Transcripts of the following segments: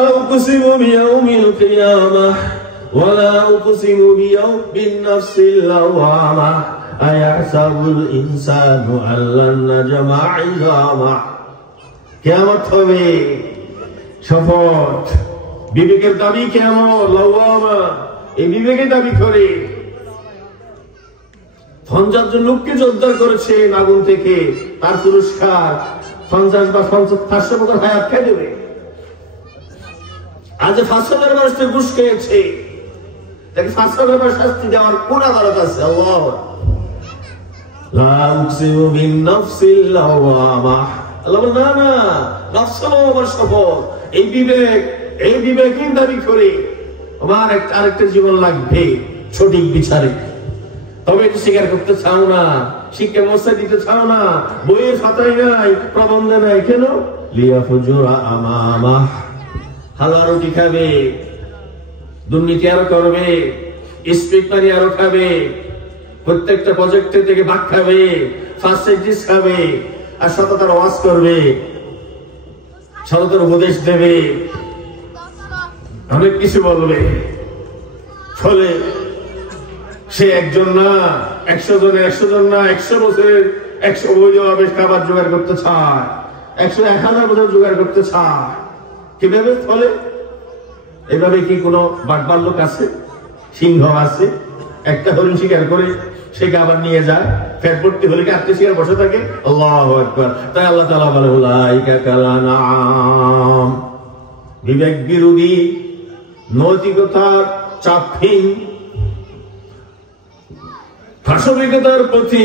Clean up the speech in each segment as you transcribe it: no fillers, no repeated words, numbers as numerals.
لا أقسم بيوم القيامة ولا أقسم بالنفس اللوامة أيحسب الإنسان أن لن نجمع عظامه কিয়ামত হবে শপথ বিবেকের দাবি কিয়ামত লাওয়ামা এই বিবেকের দাবি করে 50 জন লোককে উদ্ধার করেছে আগুন থেকে তার পুরস্কার 50 বা 500 বছর হায়াত খেয়ে দেবে আজ 500 মানুষকে ঘুষ খেয়েছে তাকে 500 বার শাস্তি দেওয়ার কোন আদালত আছে আল্লাহ লা উকসিমু বিন নাফসিল লাওয়ামা আল্লাহ না না নফসুল লাওয়ামার শপথ এই বিবেকের দাবি করে আমার আরেকটা জীবন লাগবে সঠিক বিচারে তবে এটা স্বীকার করতে চাও না শিক্ষা ব্যবস্থা দিতে চাও না বইয়ের খাতায় নাই প্রবন্ধে নাই কেন লিয়াফুজুরা আমামা হালাল রুটি খাবে দুর্নীতি আরো করবে স্পিড পানি আরো খাবে প্রত্যেকটা প্রজেক্টের থেকে ভাগ খাবে ফার্স্ট সাইন্টিস্ট খাবে আর সততার ওয়াজ করবে সততার উপদেশ দেবে অনেক কিছু বলবে ফলে সে একজন না 100 জন না 100 বছরের 100 বছর খাবার জোগাড় করতে চায় 1000 বছর জোগাড় করতে চায় কিভাবে ফলে এভাবে কি কোনো বাটবার লোক আছে সিংহ আছে একটা হরিণ শিকার করে সে আবার নিয়ে যায় ফের ভর্তি হলে কি আত্মীয় শিকার বসে থাকে আল্লাহু আকবার তাই আল্লাহ তাআলা বলে উলাইকা কালানাম বিবেক বিরোধী নৈতিকতার চাপহীন পাশবিকতার প্রতি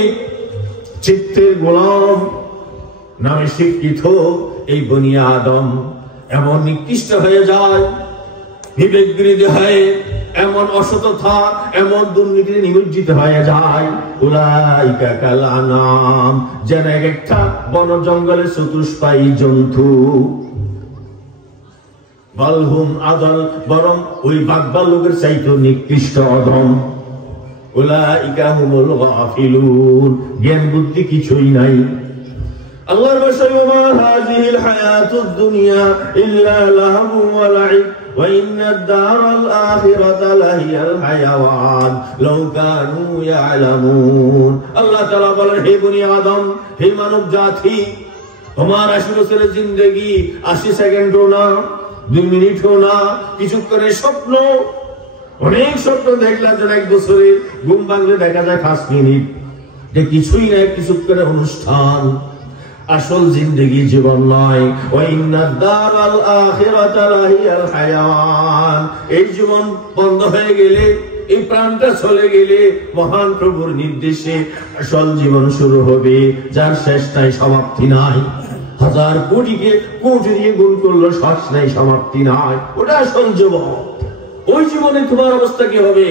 চিত্তের গোলাম নামে শিক্ষিত এই বনি আদম এমন নিকৃষ্ট হয়ে যায় বিবেক বিরোধী হয় এমন অসততা এমন দুর্নীতিতে নিমজ্জিত হয়ে যায় উলাইকা কালানাম যেন একটা বন জঙ্গলের চতুষ্পায়ী জন্তু বালহুম আদল বরং ওই বাঘবালুকের চাইতে নিকৃষ্ট অধম উলাইকা হুমুল গাফিলুন জ্ঞান বুদ্ধি কিছুই নাই আল্লাহর ভাষায় ওমা হাযিহিল হায়াতুদ দুনিয়া ইল্লা লাহু ওয়া লাইব ওয়া ইন্নাদ দারাল আখিরাতা লাহিয়াল হায়াওয়ান লাউ কানু ইয়ালামুন আল্লাহ তাআলা বলেন হে বনি আদম হে মানব জাতি তোমার 80 বছরের জিন্দেগি 80 সেকেন্ডও না 2 মিনিটও না কিছুক্ষণের স্বপ্ন অনেক স্বপ্ন দেখলাম যেন 1 বছরের ঘুম ভাঙলে দেখা যায় 5 মিনিট যে কিছুই না কিছুক্ষণের অনুষ্ঠান আসল জিন্দেগি জীবন নয় ওয়া ইন্নাদ দারাল আখিরাতা লাহিয়াল হায়াওয়ান এই জীবন বন্ধ হয়ে গেলে এই প্রাণটা চলে গেলে মহান প্রভুর নির্দেশে আসল জীবন শুরু হবে যার শেষ নাই সমাপ্তি নাই হাজার কোটিকে কোটি দিয়ে গুণ করলো শেষ নাই সমাপ্তি নাই ওটা আসল জীবন ওই জীবনে তোমার অবস্থা কি হবে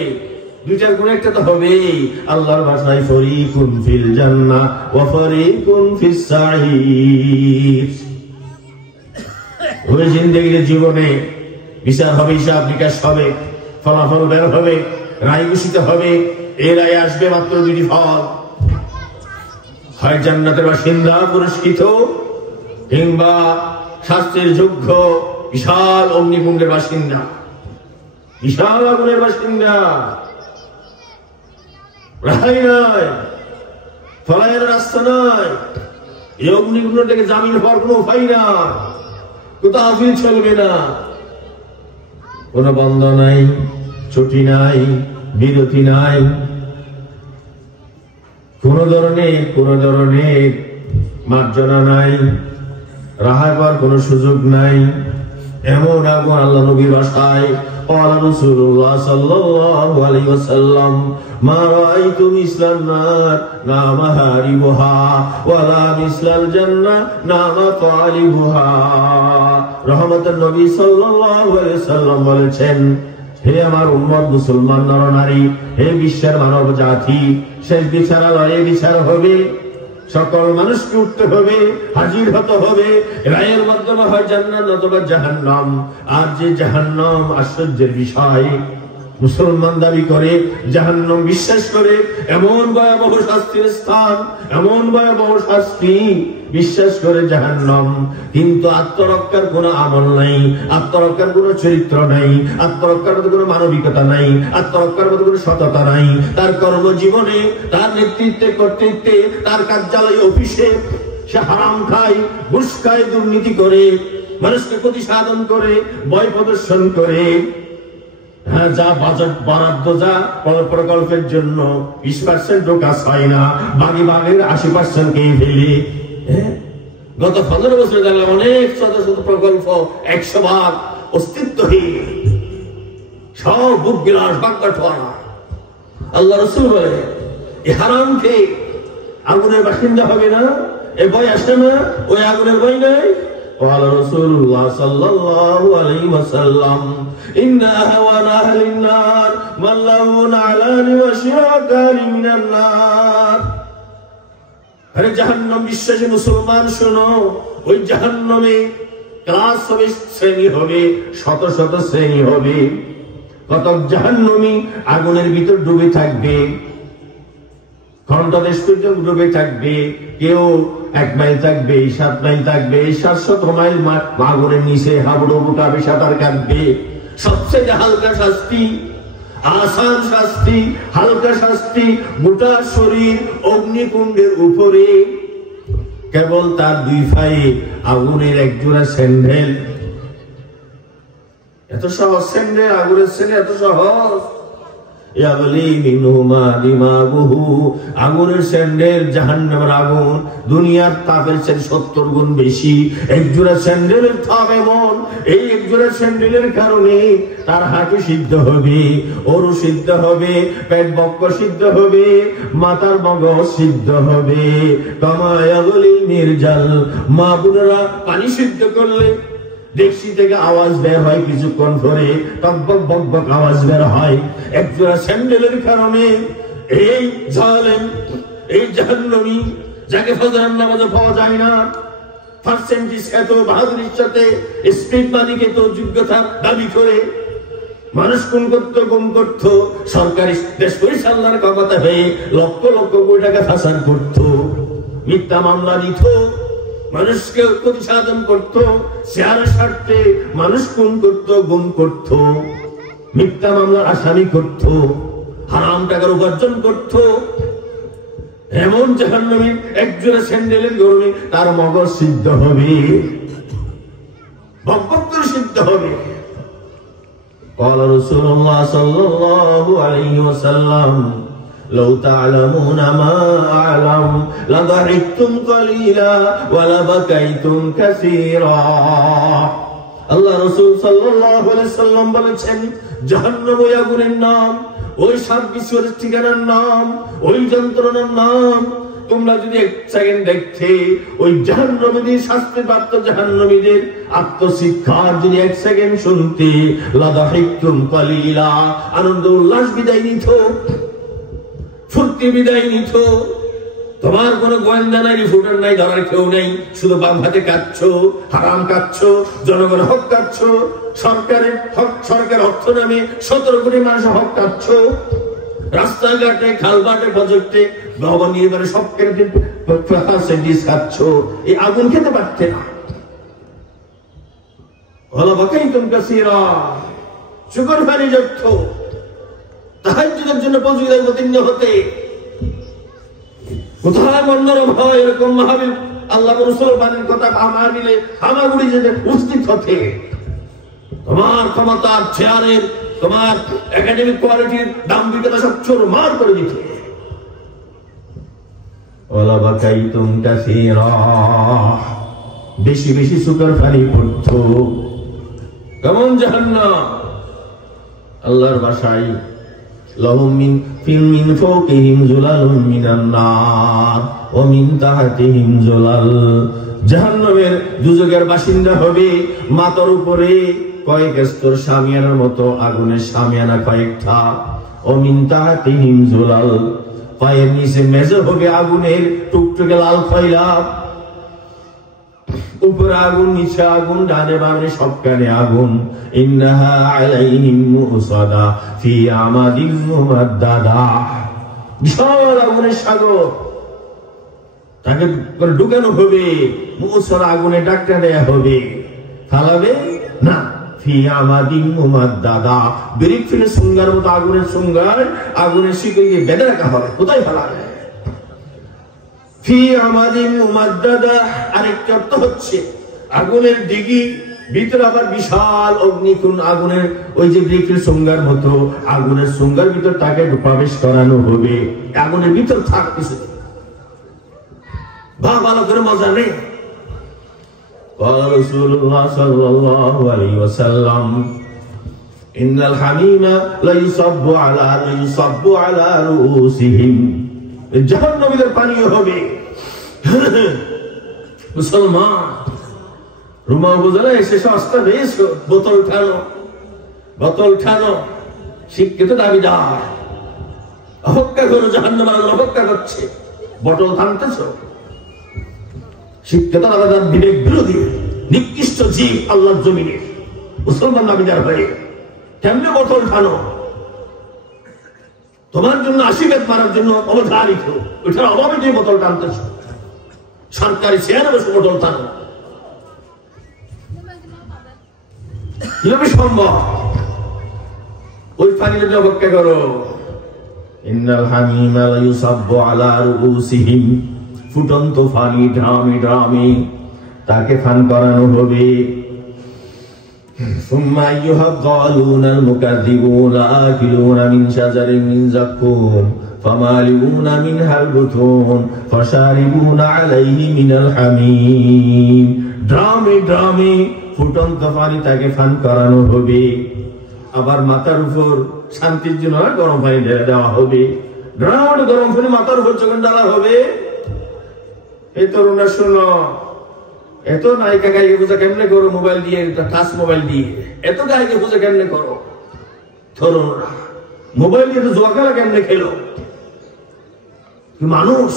দুইটার কোন একটা তো হবেই আল্লাহর ভাষায় ফরিকুন ফিল জান্নাহ ওয়া ফরিকুন ফিস সাঈর ওই জিন্দেগির জীবনে বিচার হবে হিসাব নিকাশ হবে ফলাফল বের হবে রায় ঘোষিত হবে এই রায় আসবে মাত্র দুটি ফল হয় জান্নাতের বাসিন্দা পুরস্কৃত কিংবা শাস্তির যোগ্য বিশাল অগ্নিকুণ্ডের বাসিন্দা বিশাল আগুনের বাসিন্দা রাহাই নাই ফলাইয়ের রাস্তা নাই এই অগ্নিকুণ্ড থেকে জামিন হওয়ার কোনো উপায় নাই কোথাও আপিল চলবে না কোনো বন্ধ নাই ছুটি নাই বিরতি নাই কোন ধরনের মার্জনা নাই রাহাই পাওয়ার কোনো সুযোগ নাই এমন আগুন আল্লাহ নবীর ভাষায় قال رسول الله صلى الله عليه وسلم ما رأيت مثل النار نام هاربها ولا مثل الجنة نام طالبها رحمة النبي صلى الله عليه وسلم বলেছেন হে আমার উম্মত মুসলমান নরনারী হে বিশ্বের মানব জাতি শেষ বিচারালয়ে বিচার হবে সকল মানুষকে উঠতে হবে হাজির হতে হবে রায়ের মাধ্যমে হয় জান্নাত অথবা জাহান্নাম আর যে জাহান্নাম আশ্চর্যের বিষয় মুসলমান দাবি করে, জাহান্নাম বিশ্বাস করে, এমন ভয়াবহ শাস্তির স্থান, এমন ভয়াবহ শাস্তি বিশ্বাস করে জাহান্নাম। কিন্তু আত্মরক্ষার কোনো আমল নাই, আত্মরক্ষার কোনো চরিত্র নাই, আত্মরক্ষার মধ্যে কোনো মানবিকতা নাই, আত্মরক্ষার মধ্যে কোনো সততা নাই। তার কর্মজীবনে, তার নেতৃত্বে, কর্তৃত্বে, তার কার্যালয়, অফিসে সে হারাম খায়, ঘুষ খায়, দুর্নীতি করে, মানুষকে ক্ষতি সাধন করে, ভয় প্রদর্শন করে। হ্যাঁ, যা বাজেট বরাদ্দ, যা প্রকল্পের জন্য 20% কাজ হয় না, বাগের 80% খেয়ে ফেলে। গত 15 বছর দেখলাম অনেক শত শত প্রকল্প 100% অস্তিত্বহীন, সব বুক বিলাস, বাগবাটোয়ারা। আল্লাহ রাসূল বলে, এ হারাম খেয়ে আগুনের বাসিন্দা হবে না, এ ভয় আসে না, ওই আগুনের ভয় নাই। قال رسول الله صلى الله عليه وسلم إن أهون أهل النار من له نعلان وشراكان من النار। আরে জাহান্নাম বিশ্বাসী মুসলমান শোনো, ওই জাহান্নামে ক্লাস হবে, শ্রেণী হবে, শত শত শ্রেণী হবে। কত জাহান্নামী আগুনের ভিতর ডুবে থাকবে, ঘন্টা দেশ পর্যন্ত ডুবে থাকবে। কেউ 1 মাইল থাকবে, 7 মাইল থাকবে, 700 মাইল আগুনের নিচে হাবুডুবু কাবে, সাঁতার কাটবে। সবচেয়ে হালকা শাস্তি, আসান শাস্তি, হালকা শাস্তি, মোটা শরীর অগ্নিকুণ্ডের উপরে, কেবল তার 2 পায়ে আগুনের 1 জোড়া স্যান্ডেল। এত সহজ স্যান্ডেল, আগুনের স্যান্ডেল এত সহজ। আগুনের স্যান্ডেল, জাহান্নামের আগুন দুনিয়ার তাপের চেয়ে 70 গুণ বেশি। 1 জোড়া স্যান্ডেলের তাপ এমন, এই 1 জোড়া স্যান্ডেলের কারণে তার হাঁটু সিদ্ধ হবে, অরু সিদ্ধ হবে, পেট বক্ষ সিদ্ধ হবে, মাথার মগজ সিদ্ধ হবে। কামায়াগলিল মিরজাল, মা বোনেরা পানি সিদ্ধ করলে ডেকসি থেকে আওয়াজ বের হয়, কিছুক্ষণ পরে টকবক বকবক আওয়াজ বের হয়। 1 জোড়া স্যান্ডেলের কারণে এই জালেম, এই জাহান্নামী, যাকে ফজরের নামাজে পাওয়া যায় না, পার্সেন্টেজ এত বাহাদুরির সাথে স্পিড মালিকে তো যোগ্যতা দাবি করে মানুষ খুন করতো, গুম করতো, সরকারি দেশ পরিচালনার ক্ষমতা হয়ে লক্ষ লক্ষ কোটি টাকা ফাসাদ করতো, মিথ্যা মামলা দিত, মানুষকে ক্ষতি সাধন করতো, শেয়ারের স্বার্থে মানুষ খুন করতো, গুম করতো, মিথ্যা মামলার আসামি করতো, হারাম টাকার উপার্জন করতো। এমন জাহান্নামী 1 জোড়া স্যান্ডেলের গরমে তার মগজ সিদ্ধ হবে, বকবক সিদ্ধ হবে। قال رسول الله صلى الله عليه وسلم لو تعلمون ما أعلم لضحكتم قليلا ولبكيتم كثيرا। আল্লাহ রাসূল সাল্লাল্লাহু আলাইহি ওয়াসাল্লাম বলেছেন, জাহান্নাম ওই আগুনের নাম, ওই সাত বিশ্বর ঠিকানার নাম, ওই যন্ত্রণার নাম। তোমরা যদি 1 সেকেন্ড দেখতে ওই জাহান্নামীদের, শাস্তিপ্রাপ্ত জাহান্নামীদের আত্মশিক্ষার যদি 1 সেকেন্ড শুনতে, লাদাহিকতুম কালিলা, আনন্দ উল্লাস বিদায় নিত, ফুর্তি বিদায় নিত। তোমার কোনো গোয়েন্দা নাই, রিপোর্টার নাই, ধরার কেউ নেই, শুধু বাম হাতে কাটছো, হারাম কাটছো, জনগণের হক কাটছো, সরকারের হক, সরকার অর্থ নামে 17 কোটি মানুষের হক কাটছো, রাস্তাঘাটে, খালবাটে, প্রজেক্টে, ভবন নির্মাণে সব কেটে খাচ্ছো। এই আগুন খেতে পারতে না। ওয়ালাবাকাইতুম কাসীরা, শুকর পানি যত, তাহাজ্জুদের জন্য প্রতিযোগিতায় অবতীর্ণ হতে। কোথায় মনোরম হয় এরকম মাহফিল, আল্লাহ রাসূল বাণীর কথা আমার দিলে হামাগুড়ি যেতে উপস্থিত হতে। তোমার ক্ষমতার চেয়ারের, তোমার একাডেমিক কোয়ালিটির দাম্ভিকতা সব চুরমার করে দিত। ওয়ালাবাকাইতুম কাসীরা, বেশি বেশি শুকর পানি পড়তো। কেমন জাহান্নাম? আল্লাহর ভাষায় লাহুম মিন ফাওকিহিম যুলালুম মিনান নার ওয়া মিন তাহতিহিম যুলাল। জাহান্নামের দুজকের বাসিন্দা হবে, মাথার উপরে কয়েক স্তর শামিয়ানার মতো আগুনের শামিয়ানা কয়েকটা, ও মিন তাহতিহিম যুলাল, পায়ের নিচে মেঝে হবে আগুনের টুকটুকে লাল খয়লা। উপরে আগুন, নিচে আগুন, ডানে বামে সবখানে আগুন। ইন্নাহা আলাইহিম মুসাদা ফি আমাদিন মুমাদ্দাদা, বিশাল আগুনের সাগর, তাকে ঢুকানো হবে, মুসাদা আগুনে ডাক্তার দেয়া হবে, ফালাবে না। ফি আমাদিন মুমাদ্দাদা, ব্রিক ফিলে সুঙ্গার মতো আগুনের সুঙ্গার, আগুনের শিকল দিয়ে বেঁধে রাখা হবে, কোথায় ফালাবে? ফি আমাদিন মুমাদ্দাদা, আরেকটা অর্থ হচ্ছে আগুনের দিঘি, ভিতরে আবার বিশাল অগ্নিকুণ্ড, আগুনের ওই যে ব্রিকের সুঙ্গার মতো আগুনের সুঙ্গার ভিতর তাকে প্রবেশ করানো হবে। আগুনের ভিতর থাকতেছে, ভালো করে মজা নেই। قال رسول الله صلى الله عليه وسلم إن الحميم ليصب على رؤوسهم, জাহান্নামীদের পানীয় হবে। মুসলমান রুমা বুঝলে এসে সস্তা বেশ, বোতল ঠানো, বোতল ঠানো, শিক্ষিত দাবিদার, অপেক্ষা করো, জাহান্নাম অপেক্ষা করছে, বোতল টানতেছ। শিক্ষিত দাবিদার বিবেক বিরোধী নিকৃষ্ট জীব আল্লাহর জমিনে, মুসলমান দাবিদার হয়ে কেমনে বোতল ঠানো? তোমার জন্য আশীর্বাদ মারার জন্য অবধারিত, ওইটার অভাবে তুমি বোতল টানতেছ। সরকারি চেয়ারে বসে বোতল টানো, কিভাবে সম্ভব? ওই পানি যদি অপেক্ষা করো। ইন্নাল হামিমা লায়ুসাব্বু আলা রুউসিহিম, ফুটন্ত পানি ড্রামে ড্রামে তাকে পান করানো হবে। ثم أيها الضالون المكذبون آكلون من شجر من زقوم فمالئون منها البطون فشاربون عليه من الحميم, ড্রামে ড্রামে ফুটন্ত পানি তাকে পান করানো হবে। আবার মাথার উপর শান্তির জন্য গরম পানি ঢেলে দেওয়া হবে। ড্রাম গরম পানি মাথার উপর যখন ঢালা হবে, এই তরুণরা শোনো, এত নায়িকা গায়িকা পূজা কেমনে করো মোবাইল দিয়ে, টাচ মোবাইল দিয়ে এত গায়িকা পূজা কেমনে করো? তরুণরা মোবাইল দিয়ে তো জোয়া খেলা কেমনে খেলো? মানুষ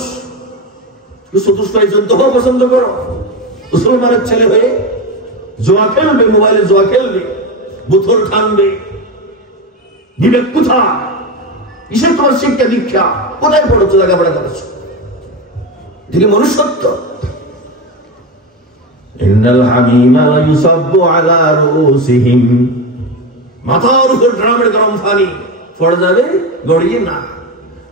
চতুষ্পায় যুদ্ধ হওয়া পছন্দ করো? মুসলমানের ছেলে হয়ে জোয়া খেলবে, মোবাইলে জোয়া খেলবে, বোতল টানবে, বিবেক কোথায়? কিসের তোমার শিক্ষা দীক্ষা? কোথায় পড়েছো, লেখাপড়া করেছো? এদিকে মনুষ্যত্ব। ইন্নাল হামিমা লায়ুসাব্বু আলা রুউসিহিম, মাথার উপর ড্রামের গরম পানি পড়ে যাবে, গড়িয়ে না।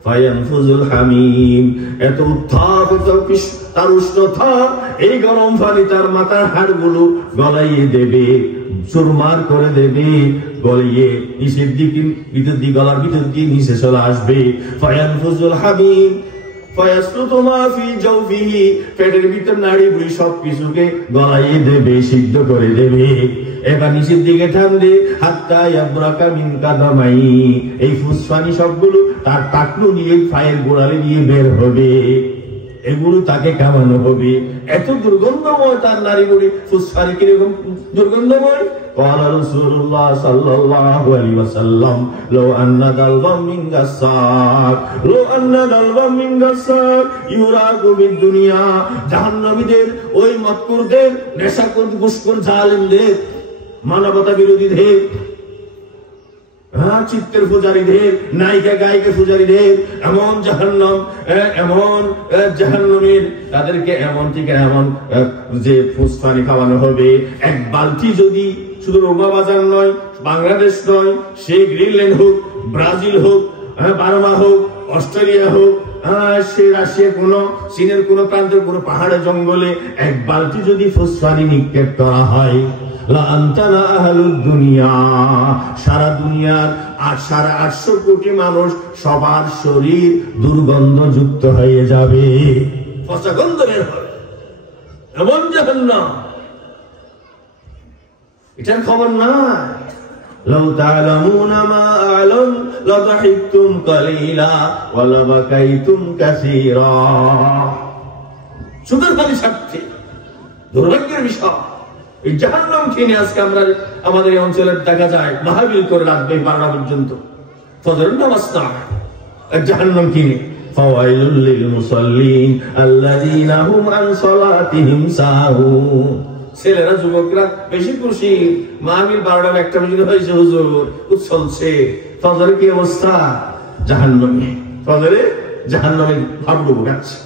ফায়ানফুজুল হামিম, এত উত্তাপ, এত তার উষ্ণতা, এই গরম পানি তার মাথার হাড়গুলো গলাইয়ে দেবে, চুরমার করে দেবে, গলিয়ে নিচের দিকে, ভিতর দিকে, গলার ভিতর দিয়ে নিচে চলে আসবে। ফায়ানফুজুল হামিম ফায়াসলুতু মা ফি জাওফিহি, পেটের ভিতর নাড়ি বুড়ি সবকিছুকে গলাইয়ে দেবে, সিদ্ধ করে দেবে। এবার নিচের দিকে টানবে, হাত্তা ইয়াবরাকা মিন কাদামাই, এই ফুসফানি সবগুলো তার টাকলু দিয়ে, পায়ের গোড়ালি দিয়ে বের হবে, এগুলো তাকে কামানো হবে। এত দুর্গন্ধময় তার নারী বুড়ি, ফুসফানি কিরকম দুর্গন্ধময়। قال رسول الله صلى الله عليه وسلم لو أن دلوا من غساق لو أن دلوا من غساق يراق بالدنيا, জাহান্নামীদের, ওই মক্কুরদের, নেশাখোর, ঘুষখোর, জালেমদের, মানবতা বিরোধীদের, চিত্তের পূজারীদের, নায়িকা গায়িকা পূজারীদের, এমন জাহান্নাম, এমন জাহান্নামের, তাদেরকে এমন থেকে এমন যে ফুসফানি খাওয়ানো হবে। এক বালতি যদি, শুধু রোমা বাজার নয়, বাংলাদেশ নয়, সে গ্রিনল্যান্ড হোক, ব্রাজিল হোক, বার্মা হোক, অস্ট্রেলিয়া হোক, সে রাশিয়ার কোন, চীনের কোন প্রান্তের কোন পাহাড়ে জঙ্গলে এক বালতি যদি ফুসফানি নিক্ষেপ করা হয়, সারা দুনিয়ার 850 কোটি মানুষ, সবার শরীর দুর্গন্ধযুক্ত হয়ে যাবে, পচা গন্ধ বের হবে, এমন জাহান্নাম। এটার খবর না। লাউ তা'লামুনা মা আ'লাম লাদাহিকতুম কালিলা ওয়া লাবাকাইতুম কাসীরা। সুন্দর পানি ছাড়ছে, দুর্ভাগ্যের বিষয়। এই জাহান্নাম কিনে আজকে আমরা আমাদের এই অঞ্চলে দেখা যায় মাহফিল করে রাত 12টা পর্যন্ত, ফজরের নামাজ না, জাহান্নাম কিনে ফাওয়াইলুল লিল মুসাল্লিন আল্লাযীনা হুম আন সালাতিহিম সাহুন। ছেলেরা যুবকরা বেশি খুশি, মাহফিল 12টা 1টা পর্যন্ত হয়েছে, হুজুর চলছে। ফজরে কি অবস্থা? জাহান্নামে, ফজরে জাহান্নামে হাবুডুবু খাচ্ছে,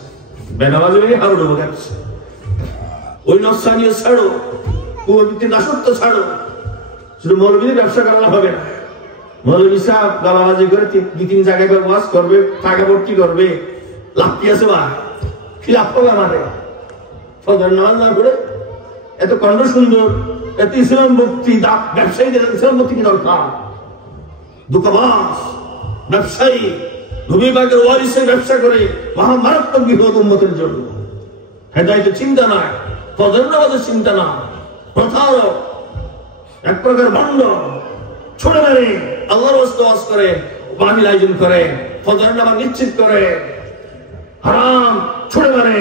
বেনামাজি হাবুডুবু খাচ্ছে। ওই নকশানিও ছাড়ো, কুবর্তী দাসত্ব ছাড়ো। শুধু মৌলবীদের ব্যবসা করা হবে না। মৌলবী সাহেব গালাবাজি করে 2-3 জায়গায় ওয়াজ করবে, টাকা ভর্তি করবে, লাভ কি আছে? বা কি লাভ হবে আমাদের? ফজর নামাজ না পড়ে এত কণ্ঠ সুন্দর, এত ইসলাম ভক্তি, ব্যবসায়ীদের ইসলাম ভক্তি কি দরকার? দোকানবাজ ব্যবসায়ী নবী পাকের ওয়ারিসের ব্যবসা করে মহামারাত্মক বিপদ উম্মতের জন্য। হেদায়েতের চিন্তা নাই, ফজর নামাজের চিন্তা না, প্রতারক, এক প্রকার ভণ্ড, ছোড়ে মারে, আল্লাহর ওয়াস্তে ওয়াজ করে, মাহফিল আয়োজন করে, ফজর নামাজ নিশ্চিত করে, হারাম ছোড়ে মারে,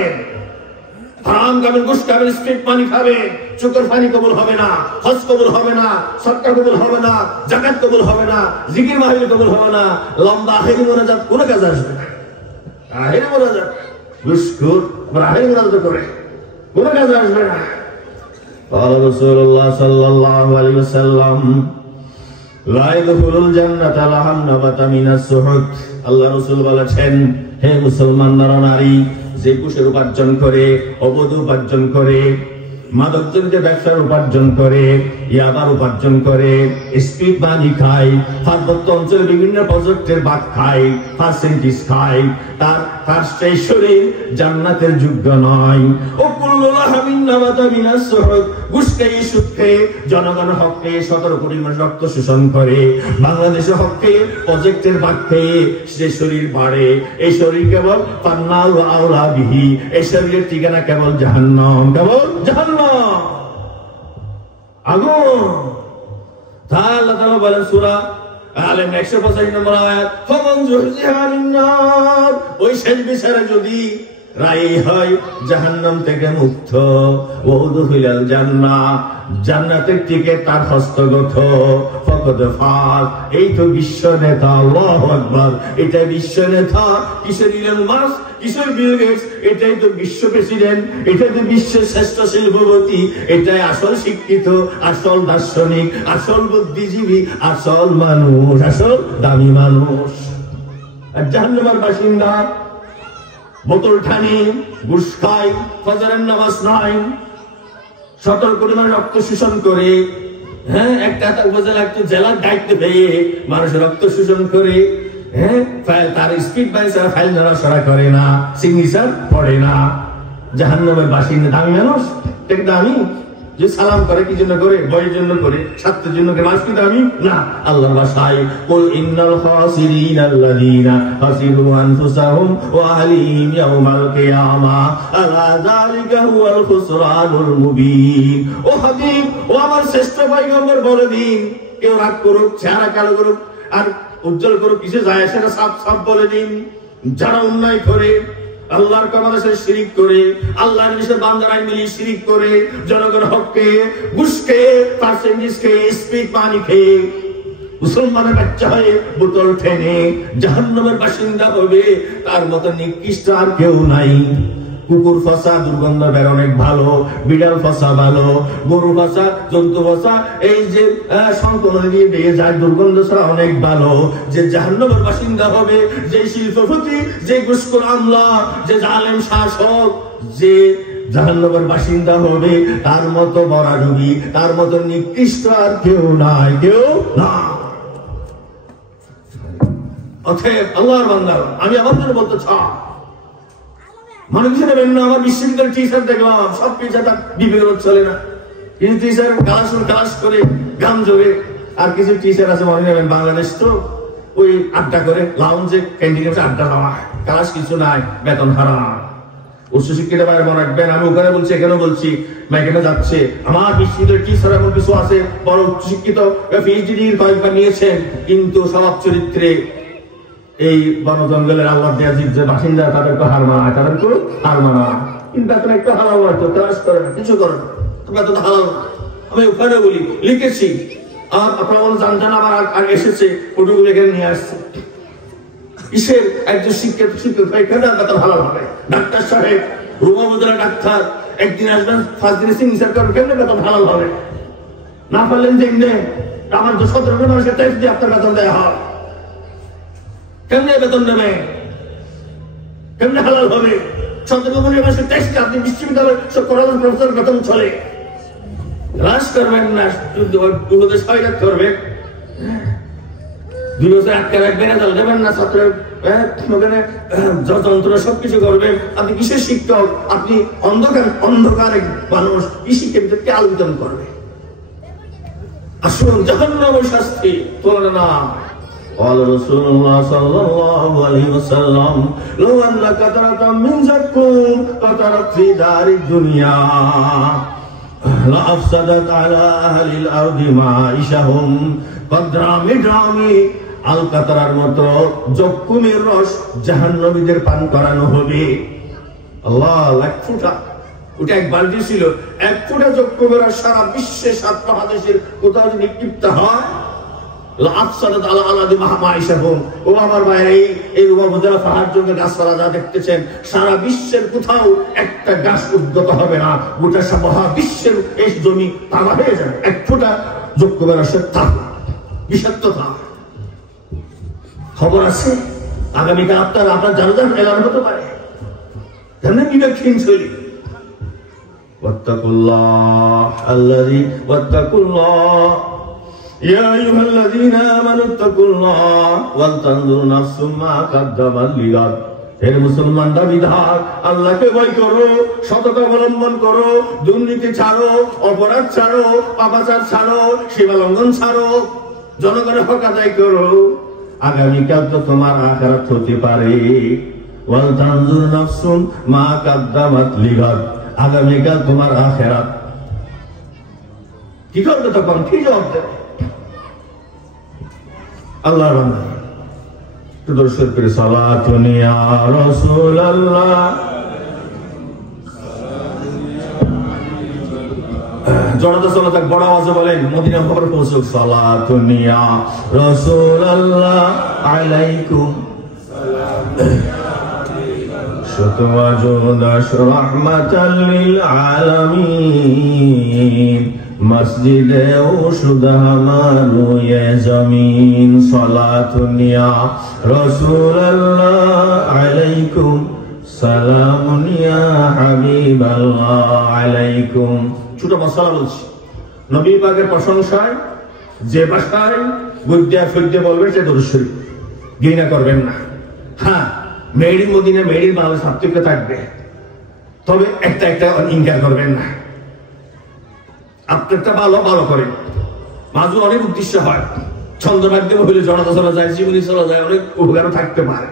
হারাম খাবেন, ঘুষ খাবেন, স্পিড পানি খাবে, চোখের পানি কবুল হবে না, হজ কবুল হবে না, সদকা কবুল হবে না, যাকাত কবুল হবে না, জিকির মাহফিল কবুল হবে না, লম্বা আখেরি মোনাজাত কোনো কাজ আসবে না। আখেরি মোনাজাত ঘুষখোর আখেরি মোনাজাত করে কোনো কাজ আসবে না। قال رسول الله صلى الله عليه وسلم لا يدخل الجنة لمن نبت من السحت। আল্লাহ রাসূল বলেছেন, হে মুসলমান নর নারী, যে কুশের উপার্জন করে, অবৈধ উপার্জন করে, মাদকজনিত ব্যবসার উপার্জন করে, ইয়াবার উপার্জন করে, স্পিড মানি খায়, পার্বত্য অঞ্চলে বিভিন্ন প্রজেক্টের ভাগ খায়, পার্সেন্টেজ খায়, তার সেই শরীর জান্নাতের যোগ্য নয়। ও কুল্লু লাহমিন নাবাতা মিনাস সুহুদ, ঘুষ খেয়ে, সুদ খেয়ে, জনগণের হক খেয়ে 17 কোটি মানুষ রক্ত শোষণ করে, বাংলাদেশের হক খেয়ে, প্রজেক্টের ভাগ খেয়ে সে শরীর বাড়ে। এই শরীর কেবল পান্নাল আওলা বিহি, এই শরীরের ঠিকানা কেবল জাহান্নাম, কেবল জাহান্নাম, আগুন। আল্লাহ তাআলা বলেন সূরা আলেম 185 নম্বর আয়াত, ফামান যুহজিহা আনিন নার, ওই শেষ বিচারে যদি রায় হয় জাহান্নাম থেকে মুক্ত, ওয়াদখিলাল জান্নাহ, জান্নাতের দিকে তার হস্তগত, ফাকাদ ফাজ, এই তো বিশ্ব নেতা। আল্লাহু আকবার, এটা বিশ্ব নেতা। কিসের ইলন মাস্ক, কিসের বিল গেটস, এটাই তো বিশ্ব প্রেসিডেন্ট, এটাই তো বিশ্বের শ্রেষ্ঠ শিল্পপতি, এটাই আসল শিক্ষিত, আসল দার্শনিক, আসল বুদ্ধিজীবী, আসল মানুষ, আসল দামি মানুষ। আর জাহান্নামের বাসিন্দা বোতল ঠানি, ঘুষ খায়, ফজরের নামাজ নাই, 17 কোটি মানুষ রক্ত শোষণ করে, হ্যাঁ, একটা উপজেলা একটা জেলার দায়িত্ব পেয়ে মানুষের রক্ত শোষণ করে, হ্যাঁ, তার স্পিড বাইসার ফাইল নড়াচড়া করে না, সিগনেচার পড়ে না। জাহান্নামের বাসিন্দা দামি মানুষ, ঠিক দামি, যে সালাম করে কি জন্য করে? বইয়ের জন্য করে, স্বার্থের জন্য করে। মানুষ কি দামি না? আল্লাহর ভাষায় কুল ইন্নাল খাসিরিনা আল্লাযীনা খাসিরু আনফুসাহুম ওয়া আহলিহিম ইয়াওমাল কিয়ামাহ আলা যালিকা হুয়াল খুসরানুল মুবিন। ও হাবিব, ও আমার শ্রেষ্ঠ পয়গম্বর, বলে দিন, কেউ রাগ করুক, চেহারা কালো করুক আর উজ্জ্বল করুক, কিছু যায় আসে না, সাফ সাফ বলে দিন, যারা অন্যায় করে, আল্লাহর কমানের সাথে শিরিক করে, আল্লাহর নিষেধ বান্দার আইন মিলিয়ে শিরিক করে, জনগণের হক খেয়ে, ঘুষ খেয়ে, পার্সেন্টেজ খেয়ে, স্পিড পানি খেয়ে, মুসলমানের বাচ্চা হয়ে বোতল ঠেনে জাহান্নামের বাসিন্দা হবে, তার মতো নিকৃষ্ট আর কেউ নাই। কুকুর ফাঁসা দুর্গন্ধ বের অনেক ভালো, বিড়াল ফাঁসা ভালো, গরু ফাঁসা, জন্তু ফাঁসা, এই যে সংকলন দিয়ে বেয়ে যায়, দুর্গন্ধ ছাড়া অনেক ভালো। যে জাহান্নামের বাসিন্দা হবে, যে শিল্পপতি, যে ঘুষখোর আমলা, যে জালেম শাসক, যে জাহান্নামের বাসিন্দা হবে, তার মতো বরাডুবি, তার মতো নিকৃষ্ট আর কেউ নাই, কেউ না। অতএব আল্লাহর বান্দা, আমি আমার জন্য বলতে চাই, মনে কিছু নেবেন না। আমার বিশ্ববিদ্যালয়ের টিচার দেখলাম, সব টিচার বিবেক চলে না, কিছু টিচার ক্লাস করে গান জোরে, আর কিছু টিচার আছে মনে নেবেন বাংলাদেশ তো ওই আড্ডা করে, লাউঞ্জে, ক্যান্টিনে আড্ডা দেওয়া, ক্লাস কিছু নাই, বেতন হারাম। উচ্চশিক্ষিত ভাই মনে রাখবেন, আমি ওখানে বলছি, এখানে বলছি, এখানে যাচ্ছে, আমার বিশ্ববিদ্যালয়ের টিচার এমন কিছু আছে বড় উচ্চশিক্ষিত, পিএইচডি কয়েকবার নিয়েছেন, কিন্তু স্বভাব চরিত্রে এই বন জঙ্গলের আল্লাহ দেয়া জীব যে বাসিন্দা, তাদেরকে হার মানায়, কিন্তু আপনার একটু হালাল হয়তো ক্লাস করে না, কিছু করে না, বেতন হালাল না। আমি ওখানে বলি, লিখেছি, আর আপনারা জানতেন, আমার আর এসেছে, ফটোগুলো এখানে নিয়ে আসছে। কিসের একজন শিক্ষক এখানে বেতন হালাল হবে? ডাক্তার সাহেব, রুমাবুদ্রা ডাক্তার একদিন আসবেন, ফার্স্ট দিনে সিগনেচার করবেন, কেমনে বেতন হালাল হবে? না পারলেন যে আমার 17 মানুষের টেস্ট দিয়ে আপনার বেতন দেওয়া হয়, কেমনে বেতন নেবে? কেমনে হালাল হবে? 17 মানুষের টেস্ট আপনি বিশ্ববিদ্যালয় সব করানোর প্রফেসর বেতন চলে। রাশ করবেন না, 2 করবেন, 2 বছর আটকে রাখবেন, দেবেন না ছাত্র যন্ত্র সবকিছু করবেন। আপনি কিসের শিক্ষক? আপনি অন্ধকার মানুষ, কি শিক্ষকদেরকে আলোচনা করবে? আসুন, জাহান্নামের শাস্তি তোলে না। قال رسول الله صلى الله عليه وسلم لو أن قطرة من زكوم قطرت في دار الدنيا لأفسدت على أهل الأرض معيشهم قدرامي আল কাতারার মতো জক্কুমের রস জাহান্নামীদের পান করানো হবে। আল্লাহ, 1 ফোঁটা, ওটা 1 বালতি ছিল, 1 ফোঁটা জক্কুমের রস সারা বিশ্বে 7 মহাদেশের কোথাও যদি নিক্ষিপ্ত হয়, ও আমার ভাইরা, এই রুমাবুদ্রা পাহাড় জন্য গাছপালা যা দেখতেছেন, সারা বিশ্বের কোথাও একটা গাছ উদ্গত হবে না। গোটা মহাবিশ্বের এই জমি তামা হয়ে যাবে 1 ফোঁটা জক্কুমের রসের তামা, বিষাক্ততা। খবর আছে আগামীকাল আপনার জানাজার এলান হতে পারে। কেন বিবেকহীন শৈলী? ওয়াত্তাকুল্লাহ আল্লাযী ওয়াত্তাকুল্লাহ ইয়া আইয়ুহাল্লাযীনা আমানু তাকুল্লাহ ওয়াল তানজুর নাফসুম মা কাদ্দামাত লিগাদ। হে মুসলমানরা, বিধান আল্লাহকে ভয় করো, সততা অবলম্বন করো, দুর্নীতি ছাড়ো, অপরাধ ছাড়ো, পাপাচার ছাড়ো, সীমা লঙ্ঘন ছাড়ো, জনগণের হক আদায় করো। আগামীকাল তো তোমার আখিরাত হতে পারে। ওয়াল তানজুর নাফসুম মা কাদ্দামাত লিগাদ। আগামীকাল তোমার আখিরাত। কি করবে তখন? কি জবাব দেবে? আল্লাহর বান্দা তো দর্শক করে সালাতুন ইয়া রাসূলুল্লাহ। জনতা সালাত বড় আওয়াজে বলেন, মদিনা খবর পৌঁছুক। সালাতুন ইয়া রাসূলুল্লাহ আলাইকুম শতওয়াজুদাশ রাহমাতাল লিল আলামিন মসজিদে ও শুদা হামারু ইয়ে জমিন। সালাতুন ইয়া রাসূলুল্লাহ আলাইকুম সালামুন ইয়া হাবিবাল্লাহ আলাইকুম। ছোট মশলা বলছি, নবী পাকের প্রশংসায় যে ভাষায় গুদ্দা ফুদ্দে বলবেন সে দরুদ শরীফ, ঘৃণা করবেন না। হ্যাঁ, made in Medina, made in Bangladesh certificate থাকবে, তবে একটা ইনকার করবেন না। আপনারটা ভালো করেন। মাঝে অনেক উদ্দেশ্য হয়, ছন্দ মাধ্যমে হইলে জনতা চলা যায়, জীবনী চলা যায়, অনেক উপকারও থাকতে পারে।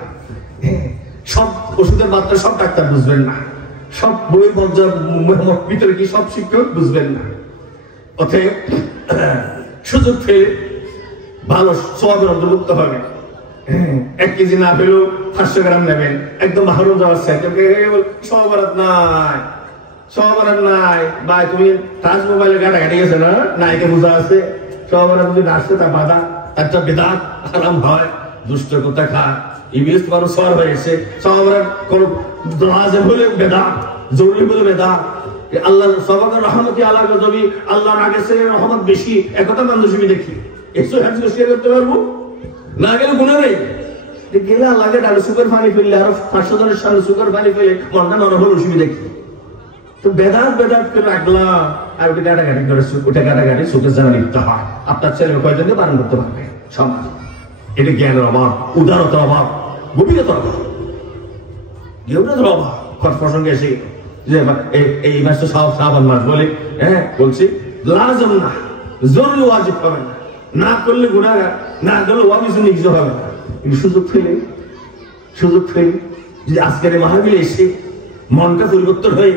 সব ওষুধের মাত্রা সব ডাক্তার বুঝবেন না, সব বই ভিতরে কি সব শিক্ষক বুঝবেন না। অতএব সুযোগ পেলে ভালো সওয়াবের অন্তর্ভুক্ত হবে। 1 কেজি না পেলেও 500 গ্রাম নেবেন, একদম মাহরুম যাওয়ার সাথে সওয়াবারাত নাই, সওয়াবারাত নাই। ভাই তুমি টাচ মোবাইলে ঘাটাঘাটি গেছে না, নাইকে বোঝা আছে। সওয়াবারাত যদি আসছে তা বাধা, একটা বেদাত হারাম হয়, দুষ্ট কথা খা, ইবলিস মানুষ সওয়ার হয়েছে। সওয়াবারাত কোন লাজিম হলে বেদাত, জরুরি বলে বেদাত। আল্লাহ সবাকের রহমতি আল্লাহ গজবি, আল্লাহর আগে সে রহমত বেশি, একথা মানুষ আমি দেখি। 100 হাদিস শেয়ার করতে পারবো না, গেলে গুনাহ নেই। গেলে আল্লাহকে ডালে সুগার পানি ফেললে, আর 500 জনের সামনে সুগার পানি ফেলে মনটা নরম হল, অসুবিধা দেখি। তো বেদাত করে রাখলাম, আর ওটা গাটাগাটি করে, ওটা গাটাগাটি সুখের জানা লিখতে হয়। আপনার ছেলে কয়জনকে বারণ করতে পারবে? সমাজ। এটা জ্ঞানের অভাব, উদারতার অভাব, গভীরতার অভাব, গভীরতার অভাব। প্রসঙ্গে এসে যে এই মাস তো শ্রাবণ মাস বলে, হ্যাঁ বলছি, লাজম না, জরুরি ওয়াজিব হবে না, না করলে গুনাহগার, না করলে ওয়াজিব নিজে হবে না। কিন্তু সুযোগ ফেলে যদি আজকের মাহফিলে এসে মনটা পরিবর্তন হয়ে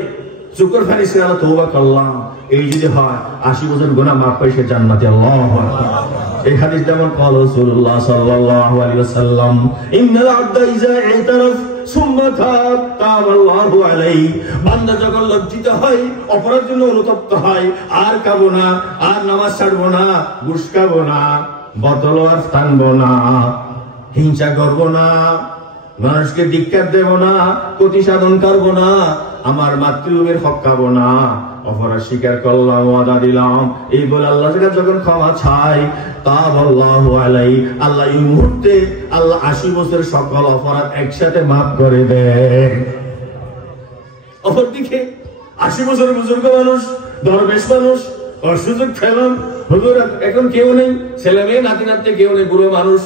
চোখের ফানি সে আল্লাহ তওবা করলাম, এই যদি হয় 80 বছর গুনাহ মাফ পাই, সে জান্নাতে। আল্লাহু আকবার। এই হাদিস যেমন قال রাসূলুল্লাহ সাল্লাল্লাহু আলাইহি ওয়াসাল্লাম, ইন্নাল আবদা ইযা ইতারাফ সুম্মা তাব আল্লাহু আলাইহি। বান্দা যখন লজ্জিত হয়, অপরাধের জন্য অনুতপ্ত হয়, আর খাবো না, আর নামাজ ছাড়বো না, ঘুষ খাবো না, বোতল আর টানবো না, হিংসা করব না, মানুষকে ধিক্কার দেব না, ক্ষতি সাধন করব না, আমার মাতৃভূমির হক খাবো না, অপরাধ স্বীকার করলাম, ওয়াদা দিলাম। এই বলে আল্লাহর কাছে যখন ক্ষমা চাই, তাআল্লাহু আলাইহি, আল্লাহ এই মুহূর্তে আল্লাহ 80 বছরের সকল অপরাধ একসাথে মাফ করে দেন। অপরদিকে 80 বছরের বুজুর্গ মানুষ, দরবেশ মানুষ, অসুযোগ ফেলাম, হুজুর এখন কেউ নেই, ছেলে মেয়ে নাতি নাতি কেউ নেই, বুড়ো মানুষ,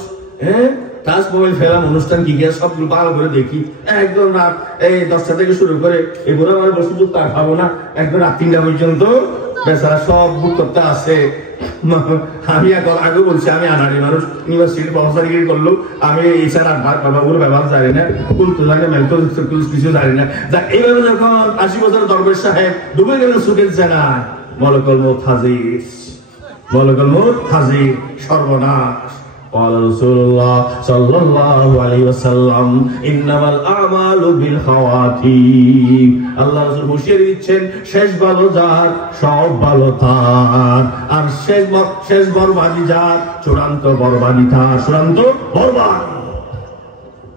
হ্যাঁ টাচ মোবাইল ফেলাম, অনুষ্ঠান কি গিয়ে সবগুলো ভালো করে দেখি, একদম রাত এই 10টা থেকে শুরু করে এই বুড়ো মানুষ বসে তা খাবো না, একদম রাত 3টা পর্যন্ত বেচারা সব বুক করতে আসে। আমি আগে বলছি আমি আনাড়ি মানুষ, ইউনিভার্সিটি প্রফেসর করলো, আমি এছাড়া বাবাগুলো ব্যবহার জানি না, কুলতো জানি না, মেলতো কিছু জানি না। এইভাবে যখন 80 বছরের দরবেশ সাহেব ডুবে গেল সুখের জায়গায়, মলকুল মউত হাজির, মলকুল মউত হাজির, সর্বনাশ। قال رسول الله صلى الله عليه وسلم انما الاعمال بالخواتيم। আল্লাহ রাসূল হুঁশিয়ারি দিচ্ছেন, শেষ ভালো যার সব ভালো তার, আর শেষ বরবাদি যার চূড়ান্ত বরবাদি তার, চূড়ান্ত বরবাদ।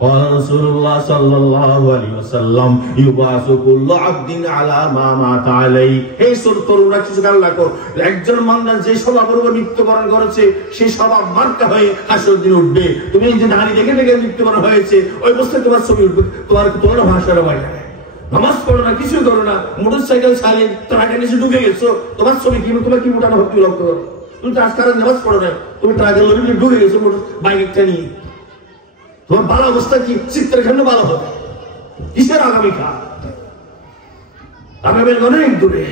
قال رسول الله صلى الله عليه وسلم يبعث كل عبد على ما مات عليه। এই তরুণরা কিছু কাল রাখো, একজন বান্দা যে স্বভাবের উপর মৃত্যুবরণ করেছে সেই স্বভাব মার্কা হয়ে হাসরের দিন উঠবে। তুমি এই যে নারী দেখে দেখে মৃত্যুবরণ হয়েছে, ওই অবস্থায় তোমার ছবি উঠবে, তোমার ভাষার হয় না, নামাজ পড়ো না, কিছু করো না, মোটরসাইকেল চালিয়ে ট্রাকে নিচে ঢুকে গেছো, তোমার ছবি কি তোমার কি উঠানো হবে, লক্ষ্য করো, তুমি ট্রান্সকার নামাজ পড়ো না, তুমি ট্রাকের লরিতে ঢুকে গেছো বাইকটা নিয়ে, তোমার ভালো অবস্থা কি চিত্রখানে ভালো হবে, কিসের আগামীকাল? আগামীর অনেক দূরে।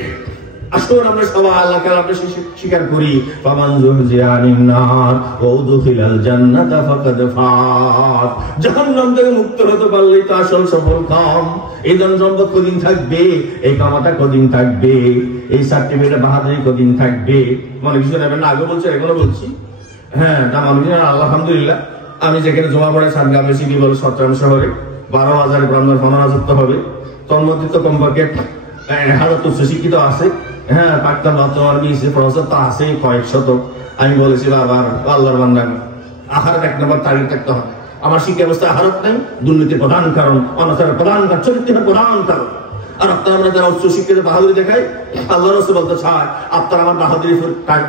আসুন আমরা সবাই আল্লাহ কালামটা স্বীকার করি। ফামান যুহজিয়া আনিন নার ওয়া উদখিলাল জান্নাতা ফাকাদ ফাত। জাহান্নাম থেকে মুক্ত হতে পারলেই তো আসল সফল কাম। এই ধন সম্পদ কদিন থাকবে, এই কামাটা কদিন থাকবে, এই সার্টিফিকেট বাহাদুরি কদিন থাকবে, মনে কিছু নেবেন না, আগে বলছি এখনো বলছি। হ্যাঁ তা মানুষ আলহামদুলিল্লাহ, আমি যেখানে জমা পড়ে সাতগ্রামে সিটি বলে চট্টগ্রাম শহরে 12,000 ব্রাহ্মণ সমানাযুক্ত হবে, তন্মধ্যে তো কমপক্ষে 1000 উচ্চ শিক্ষিত আছে, হ্যাঁ প্রাক্তন বর্তমান বিএসসি প্রফেসর তো আছে কয়েক শত। আমি বলেছি বাবার আল্লাহর বান্দা, আহার 1 নম্বর তারিখ থাকতে হবে। আমার শিক্ষা ব্যবস্থা আহারত নেই, দুর্নীতির প্রধান কারণ, অনাচারের প্রধান কারণ, চরিত্রের প্রধান কারণ। আর আপনার আমরা যারা উচ্চ শিক্ষিত বাহাদুরি দেখাই, আল্লাহ রাসূল বলতে চায় আপনার আমার বাহাদুরির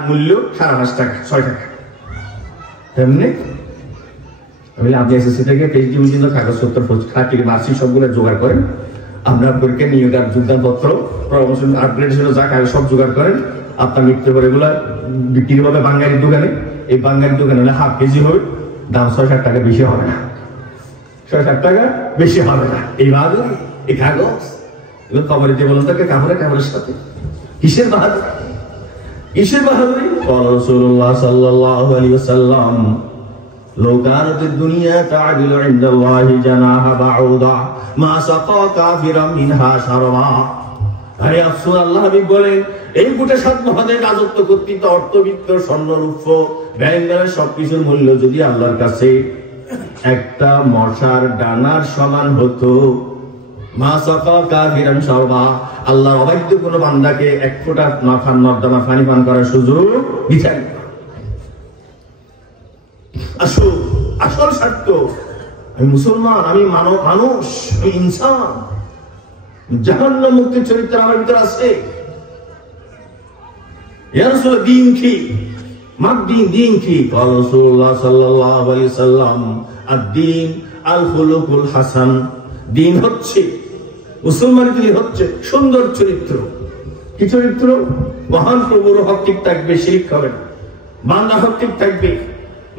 মূল্য 5.5 টাকা 6 টাকা। তেমনি আপনি এসএসসি থেকে পিএইচডি পর্যন্ত কাগজপত্র খাটিয়ে মার্কশিট সবগুলো জোগাড় করেন, আপনার পরীক্ষা নিয়োগ আর যোগদানপত্র প্রমোশন আপগ্রেডেশন যা কাগজ সব জোগাড় করেন, আপনার মৃত্যু করে এগুলা বিক্রি হবে বাঙালির দোকানে। এই বাঙালির দোকানে হলে হাফ কেজি হবে, দাম 6-7 টাকা বেশি হবে না, 6-7 টাকা বেশি হবে না। এই বাহাদুরি, এই কাগজ এগুলো কবরে দিয়ে বলুন তাকে কাপড়ের সাথে কিসের বাহাদুরি, কিসের বাহাদুরি? রাসূলুল্লাহ সাল্লাল্লাহু আলাইহি ওয়াসাল্লাম لو كانت الدنيا تعدل عند الله جناح بعوضة ما سقى كافرا منها شربا। আরে আফসোস, আল্লাহ হাবিব বলেন এই গোটা 7 মহাদের রাজত্ব কর্তৃত্ব অর্থবিত্ত স্বর্ণরূপ্য ব্যয়ঙ্গারের সবকিছুর মূল্য যদি আল্লাহর কাছে একটা মশার ডানার সমান হতো, মা সাকা কাফিরান শারবা, আল্লাহর অবাধ্য কোনো বান্দাকে 1 ফোঁটা নর্দমা পানি পান করার সুযোগ দিতেন। আসল স্বার্থ, আমি মুসলমান, আমি মানুষ, আমি ইনসান, জাহান্নাম মুক্তির চরিত্র আমার ভিতরে আছে। ইয়া রাসূলুল্লাহ দ্বীন কি? দিন কি? রাসূলুল্লাহ সাল্লাল্লাহু আলাইহি সাল্লাম আদ-দ্বীন আল খুলুকুল হাসান। দ্বীন হচ্ছে, মুসলমানের দ্বীন হচ্ছে সুন্দর চরিত্র। কি চরিত্র? মহান প্রভুর হক ঠিক থাকবে, শিরক হবে না, বান্দা হক ঠিক থাকবে,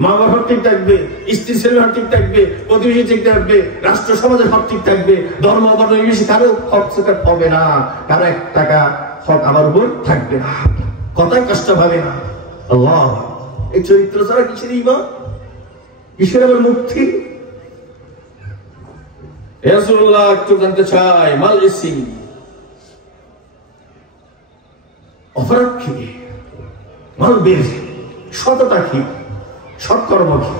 মা বাবার হক ঠিক থাকবে, স্ত্রী ছেলের হক ঠিক থাকবে, প্রতিবেশী ঠিক থাকবে, রাষ্ট্র সমাজের হক ঠিক থাকবে, ধর্ম বা নির্বিশেষে কারো হক হবে না, কারো 1 টাকা হক আমার উপর থাকবে না, কথায় কষ্ট পাবে না। আল্লাহ, এই চরিত্র ছাড়া কিসের ঈমান, কিসের আবার মুক্তি? রাসূলুল্লাহ একটু জানতে চাই, মাল ইসিম, অপরাধ কি? মাল বের, সততা কি? সৎকর্ম কি?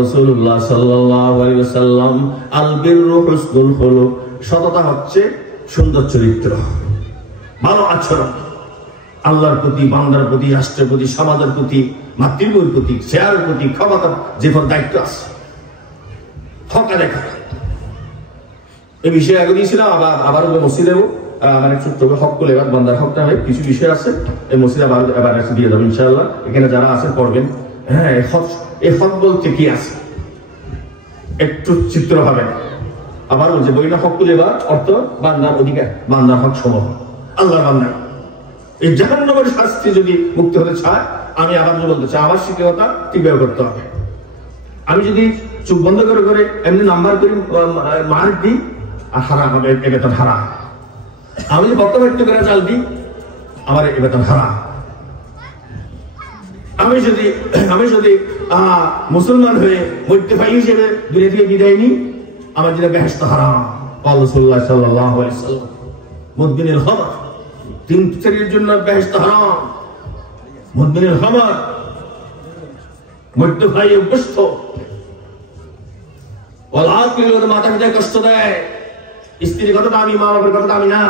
রাসূলুল্লাহ সাল্লাল্লাহু আলাইহি ওয়াসাল্লাম আল বিররু হুসনুল খুলুক, সততা হচ্ছে সুন্দর চরিত্র, ভালো আচরণ। আল্লাহর প্রতি, বান্দার প্রতি, রাষ্ট্রের প্রতি, সমাজের প্রতি, মাতৃভূমির প্রতি, শেয়ারের প্রতি ক্ষমতার যে কোনো দায়িত্ব আছে হকা দেখা। এই বিষয়ে আগে দিয়েছিলাম, আবার মসজিদে আমার ছোট্ট হক করলে এবার বান্দার হকটা হয়, কিছু বিষয় আছে এই মসজিদে আবার দিয়ে যাবো ইনশাআল্লাহ। এখানে যারা আছেন পড়বেন। হ্যাঁ, এই হক বলতে কি আছে একটু চিত্র হবে। আবার বলছে বই না হক করলে এবার অর্থ বান্দার অধিকার, বান্দার হক সমূহ, আল্লাহ বান্দার। এই জাহান্নামের শাস্তি যদি মুক্তি হতে চায়, আমি আবার বলতে চাই আমার শিক্ষকতা তীব্র করতে হবে। আমি যদি চোখ বন্ধ করে করে এমনি নাম্বার করি মার দিই আর হারাম হবে, এ বেতন হারাম। আমি যদি বক্তব্য করে চাল দিই আমার এ বেতন হারাম। আমি যদি মুসলমান হয়ে মধ্যভাই হিসেবে দুনিয়া থেকে বিদায় নিই, আমার যেটা বেহেশত হারাম। রাসূলুল্লাহ সাল্লাল্লাহু আলাইহি ওয়াসাল্লাম মুদমিনুল খামর, 3 শ্রেণীর জন্য বেহেশত হারাম। মুদমিনুল খামর, মধ্যভাই অভ্যস্ত, মাথা পিতায় কষ্ট দেয়, স্ত্রীর কথা দামি, মা বাবার কথা দামি না,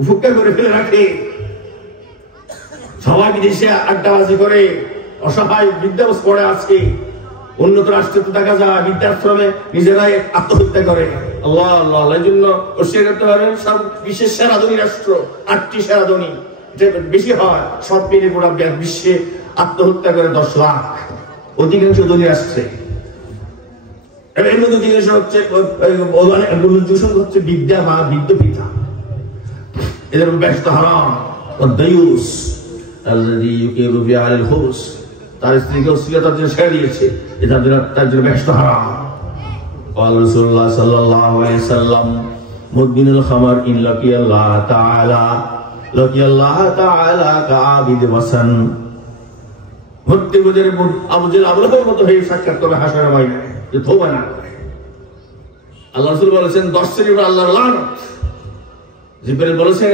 উপেক্ষা করে ফেলে রাখে, সবাই বিদেশে আড্ডাবাজি করে, অসহায় বৃদ্ধাবস পড়ে আজকে। উন্নত রাষ্ট্রে তো দেখা যায় বৃদ্ধাশ্রমে নিজেরাই আত্মহত্যা করে। আল্লাহ আল্লাহ, এই জন্য অস্বীকার করতে পারেন সব বিশ্বের সেরা ধনী রাষ্ট্র, 8টি সেরা ধনী, বেশি হয় সব মিলে পুরো বিশ্বে আত্মহত্যা করে 10 লাখ, অধিকাংশ ধনী রাষ্ট্রে। এর মধ্যে অধিকাংশ হচ্ছে বিদ্যা মা, বৃদ্ধ পিতা, এদের ব্যস্ত হারাম। দায়ুস আল্লাযী ইউকিরু বিআলিল খুবুস, তার স্ত্রীকে অশ্লীলতার জন্য ছেড়ে দিয়েছে, এটা তার জন্য ব্যস্ত হারাম। রাসূলুল্লাহ সাল্লাল্লাহু আলাইহি ওয়াসাল্লাম মুদমিনুল খামর ইন লাকিয়াল্লাহ তাআলা কাআবিদ ওয়াসান, মূর্তি পূজার আবু লাহাবের মতো হয়ে সাক্ষাৎ করবে হাসরের ময়দানে, যে তওবা না করে। আল্লাহ রাসূল বলেছেন 10 শ্রেণীর আল্লাহর লানত। জিবরাইল বলেছেন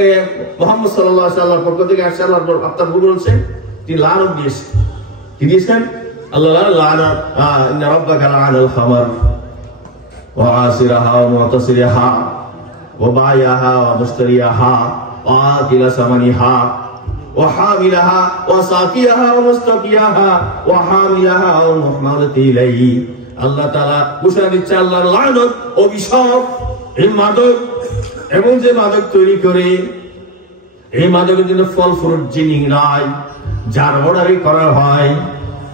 মুহাম্মদ সাল্লাল্লাহু আলাইহি ওয়াসাল্লাম পক্ষ থেকে আসছে, আল্লাহ আপনার ভুল বলছেন, তিনি লানত দিয়েছেন। কি দিয়েছেন? আল্লাহ লানত, ইন্না রাব্বাকা লা'নাল খামর ওয়া আসিরাহা ওয়া মুতাসিরিহা ওয়া বায়াহা ওয়া মুশতারিয়াহা ওয়া আকিলা সামানিহা ওয়া হামিলাহা ওয়া সাকিয়াহা ওয়া মুস্তাকিয়াহা ওয়া হামিলাহা ওয়া মুহমালাতি ইলাইহি। আল্লাহ তাআলা ঘোষণা দিচ্ছে আল্লাহর লানত, অভিশাপ এই মাদক, এবং যে মাদক তৈরি করে এই মাদকের জন্য ফল ফ্রুট যিনি নাই, যার অর্ডারই করা হয়,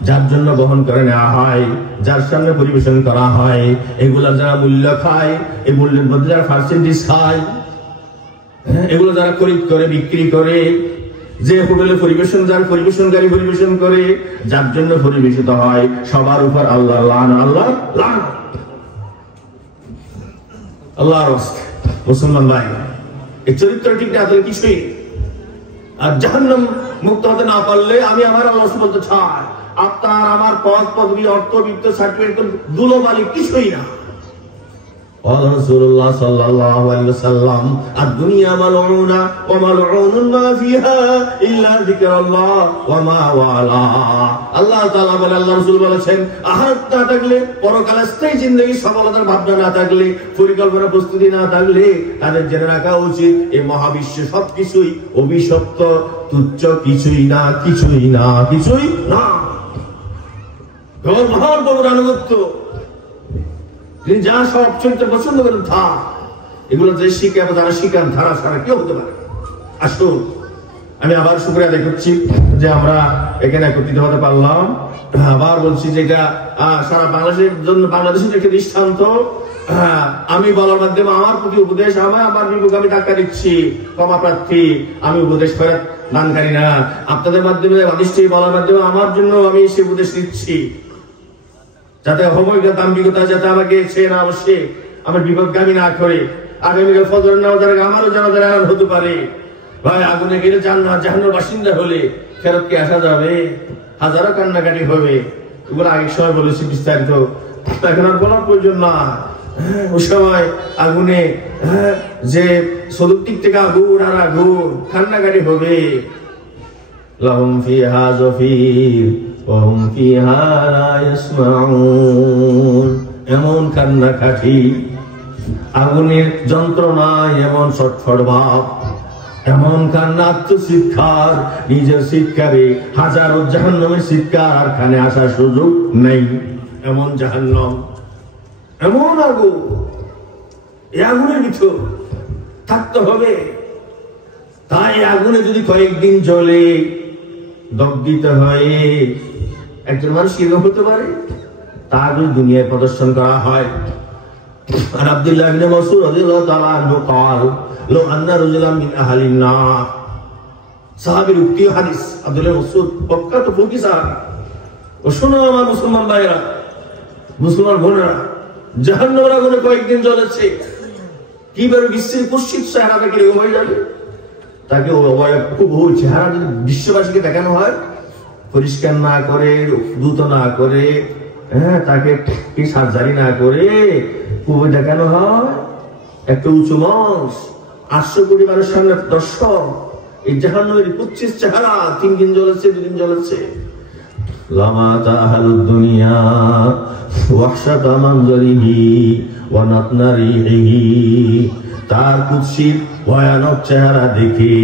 যার জন্য বহন করে নেওয়া হয়, যার সামনে পরিবেশন করা হয়, এগুলা যারা মূল্য খায়, এই মূল্যের মধ্যে যারা পার্সেন্টেজ খায়, এগুলো যারা খরিদ করে বিক্রি করে, যে হোটেলে পরিবেশন, যার পরিবেশনকারী পরিবেশন করে, যার জন্য পরিবেশিত হয়, সবার উপর আল্লাহর লানত, আল্লাহর লানত। আল্লাহর রাস্তায় মুসলমান ভাই, এই চরিত্র ঠিক না তাহলে কিছুই। আর জাহান্নাম মুক্ত হতে না পারলে আমি আমার আল্লাহ বলতে চাই, আপনার আমার পদ পদবি অর্থ বিত্ত সার্টিফিকেট দুলোবালি কিছুই না। রাসূলুল্লাহ সাল্লাল্লাহু আলাইহি ওয়াসাল্লাম আদ-দুনিয়া মালউনা ওয়া মালউনুন মা ফিহা ইল্লা যিকরাল্লাহ ওয়া মা ওয়ালা। আল্লাহ তাআলা বলে, আল্লাহ রাসূল বলেছেন, আহাত না থাকলে, পরকালের স্থায়ী জিন্দেগী সফলতার ভাবনা না থাকলে, পরিকল্পনা প্রস্তুতি না থাকলে, তাদের জেনে রাখা উচিত এই মহাবিশ্বে সবকিছুই অভিশপ্ত, তুচ্ছ, কিছুই না, কিছুই না, কিছুই না। মহান প্রভুর আনুগত্য, তিনি যা সব চরিত্র পছন্দ করেন তা, এগুলো যে শিখে যারা শিখান ধারা ছাড়া কেউ হতে পারে। আসুন, আমি আবার শুকরিয়া আদায় করছি যে আমরা এখানে একত্রিত হতে পারলাম। আবার বলছি যে এটা সারা বাংলাদেশের জন্য, বাংলাদেশের একটা দৃষ্টান্ত। আমি বলার মাধ্যমে আমার প্রতি উপদেশ, আমার বিবেকে আমি ধাক্কা দিচ্ছি, ক্ষমা প্রার্থী, আমি উপদেশ ফেরত দানকারী না। আপনাদের মাধ্যমে বলার মাধ্যমে আমার জন্য আমি সে উপদেশ দিচ্ছি, যাতে অহমিকা দাম্ভিকতা যাতে আমাকে ছেড়ে না বসে, আমার বিপদগামী না করে, আগামীকাল ফজরের নামাজের আগে আমারও জানাজার এলান হতে পারে। ভাই, আগুনে গেলে জাহান্নামের বাসিন্দা হলে ফেরত কি আসা যাবে? হাজারো কান্নাকাটি হবে। এগুলো আগের সময় বলেছি বিস্তারিত, এখন আর বলার প্রয়োজন না। ওই সময় আগুনে যে চতুর্দিক থেকে আগুন আর আগুন, কান্নাকাটি হবে। লাহুম ফিহা যাফির ওয়া হুম ফিহা লা ইয়াসমাউন, এমন কান্নাকাটি, আগুনের যন্ত্রণায় এমন ছটফট ভাব, এমন কান্না, আত্মচিৎকার, নিজের চিৎকারে হাজারো জাহান্নামের চিৎকার, আর কানে আসার সুযোগ নেই। এমন জাহান্নাম, এমন আগুন, এই আগুনের ভিতর থাকতে হবে। তাই আগুনে যদি কয়েকদিন জ্বলে দগ্ধিত হয়, একজন মানুষ কিরকম হতে পারে, তা যদি দুনিয়ায় প্রদর্শন করা হয়। আর আব্দুল্লাহ ইবনে মাসউদ রাদিয়াল্লাহু তাআলা আনহু قال لو ان رجلا من اهل النار, সাহাবীর উক্তি হাদিস। আব্দুল্লাহ মাসউদ প্রখ্যাত ফকিহ সাহাবী। ও শোনো আমার মুসলমান ভাইরা, মুসলমান বোনেরা, জাহান্নামের আগুনে কয়েকদিন জ্বলেছে, কিভাবে বিশ্বের কুৎসিত চেহারাটা কিরকম হয়ে যাবে। তাকে খুব চেহারা যদি বিশ্ববাসীকে দেখানো হয়, পরিষ্কার না করে, দ্রুত না করে, হ্যাঁ, তাকে সার্জারি না করে খুবই দেখানো হয়, একটা উঁচু মঞ্চ, 800 কোটি মানুষের সামনে দর্শক, এই জাহান্নামের কুৎসিত চেহারা 3 দিন জ্বলেছে, 2 দিন জ্বলেছে। লামা তাহালুদ দুনিয়া ওয়াহশাতা মানজারিহি ওয়া নাতনারিহি, তার কুৎসিত ভয়ানক চেহারা দেখে,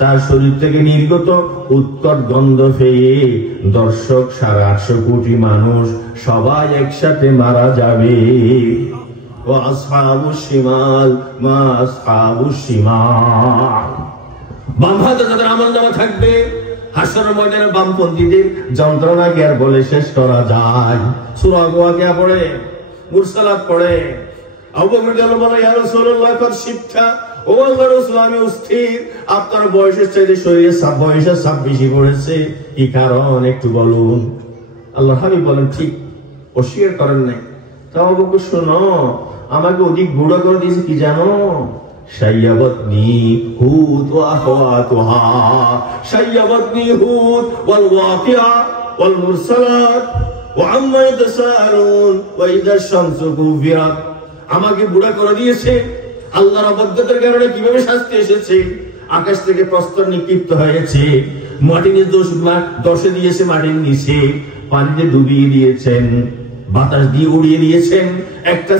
তার শরীর থেকে নির্গত উৎকট গন্ধ পেয়ে দর্শক 850 কোটি মানুষ সবাই একসাথে মারা যাবে। ও আসহাবুশ শিমাল মা আসহাবুশ শিমাল, বাম হাতে যাদের আমলনামা থাকবে, হাসরের ময়দানে বামপন্থীদের যন্ত্রণা কি আর বলে শেষ করা যায়। সূরা ওয়াকিয়া পড়ে, মুরসালাত পড়ে। আবু বকর রাদিয়াল্লাহু আনহু বলে, ইয়া রাসূলুল্লাহ কদ শিবতা, ও আল্লাহর রাসূল আমি অস্থির, আপনার বয়সের চাইতে শরীরে বয়সের ছাপ বেশি পড়েছে, কি কারণ একটু বলুন। আল্লাহর হাবিব বলেন, ঠিক অস্বীকার করেন নাই। তা আবু বকর, শোনো, আমাকে অধিক বুড়া করে দিয়েছে কি জানো? শাইয়াবাতনি হুদ ওয়া আখওয়াতুহা, শাইয়াবাতনি হুদ ওয়াল ওয়াকিয়া ওয়াল মুরসালাত ওয়া আম্মা ইয়াতাসাআলুন ওয়া ইযা শামসু কুবিরাত। আমাকে বুড়া করে দিয়েছে, আল্লাহর অবাধ্যতার কারণে কিভাবে শাস্তি এসেছে, আকাশ থেকে প্রস্তর নিক্ষিপ্ত হয়েছে, মাটিতে দশে দিয়েছে, মাটির নিচে পানিতে ডুবিয়ে দিয়েছেন, বাতাস দিয়ে উড়িয়ে দিয়েছেন, একটা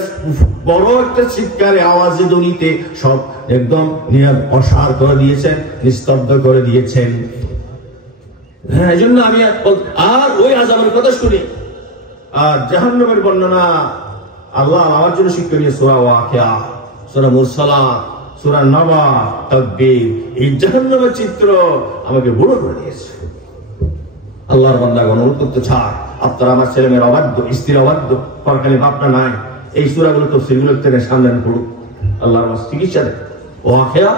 বড় একটা চিৎকারে আওয়াজে ধ্বনিতে সব একদম অসাড় করে দিয়েছেন, নিস্তব্ধ করে দিয়েছেন। হ্যাঁ, এই জন্য আমি আর ওই আযাবের কথা শুনি। আর জাহান্নামের বর্ণনা আল্লাহ আমার জন্য শিক্ষণীয় সূরা ওয়াকিয়া, সূরা মুরসালাত, সূরা নাবা, তাকবীর, এই জাহান্নামের চিত্র আমাকে বুড়ো করে দিয়েছে। আল্লাহর বান্দাগণ অনুরোধ করতে চায়, আপনারা আমার ছেলেমেয়ের অবাধ্য, স্ত্রীর অবাধ্য, পরকালে বাপনা নাই, এই সূরাগুলো তাফসীরগুলো থেকে সামনে পড়ুক, আল্লাহর ওয়াস চিকিৎসা দেয়। ওয়াকিয়া,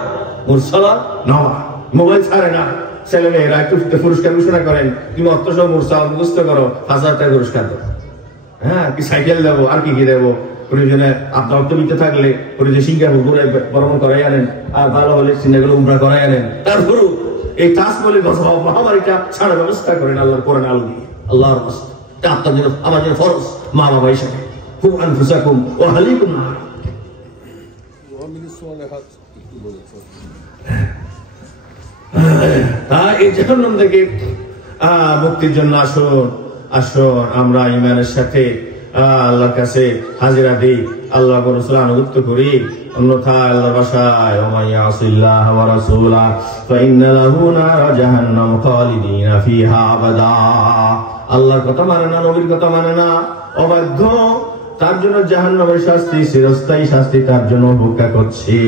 মুরসালাত, নাবা, মোবাইল ছাড়ে না। ছেলেমেয়েরা একটু পুরস্কার ঘোষণা করেন, তুমি অত্তসহ মুরসালাত মুখস্থ করো, 1000 টাকা পুরস্কার দেবো। হ্যাঁ, কি সাইকেল দেবো, আর কি কি দেবো, প্রয়োজনে আপনার অর্থবিত্ত থাকলে প্রয়োজনে সিঙ্গাপুর ঘুরে বরং করাই আনেন, আর ভালো হলে সিঙ্গাগুলো উমরা করাই আনেন। তারপরও এই তাজমহলের মহামারীটা ছাড়ার ব্যবস্থা করেন আল্লাহর কোরআন আলো দিয়ে। আল্লাহর আপনার জন্য আমার জন্য ফরজ, মা বাবা হিসাবে খুব আনফুসাকুম ও আহলিকুম নার। এই জাহান্নাম থেকে মুক্তির জন্য আসুন, আসুন আমরা ঈমানের সাথে আল্লাহর কাছে হাজিরা দিই, আল্লাহ ওয়া রাসূলের আনুগত্য করি। অন্যথায় আল্লাহর ভাষায় ওয়া ইয়াসিল্লাহ ওয়া রাসূলা ফাইন্না লাহু নার জাহান্নাম খালিদিনা ফিহা আবাদা। আল্লাহর কথা মানে না, নবীর কথা মানে না, অবাধ্য, তার জন্য জাহান্নামের শাস্তি, চিরস্থায়ী শাস্তি তার জন্য অপেক্ষা করছে।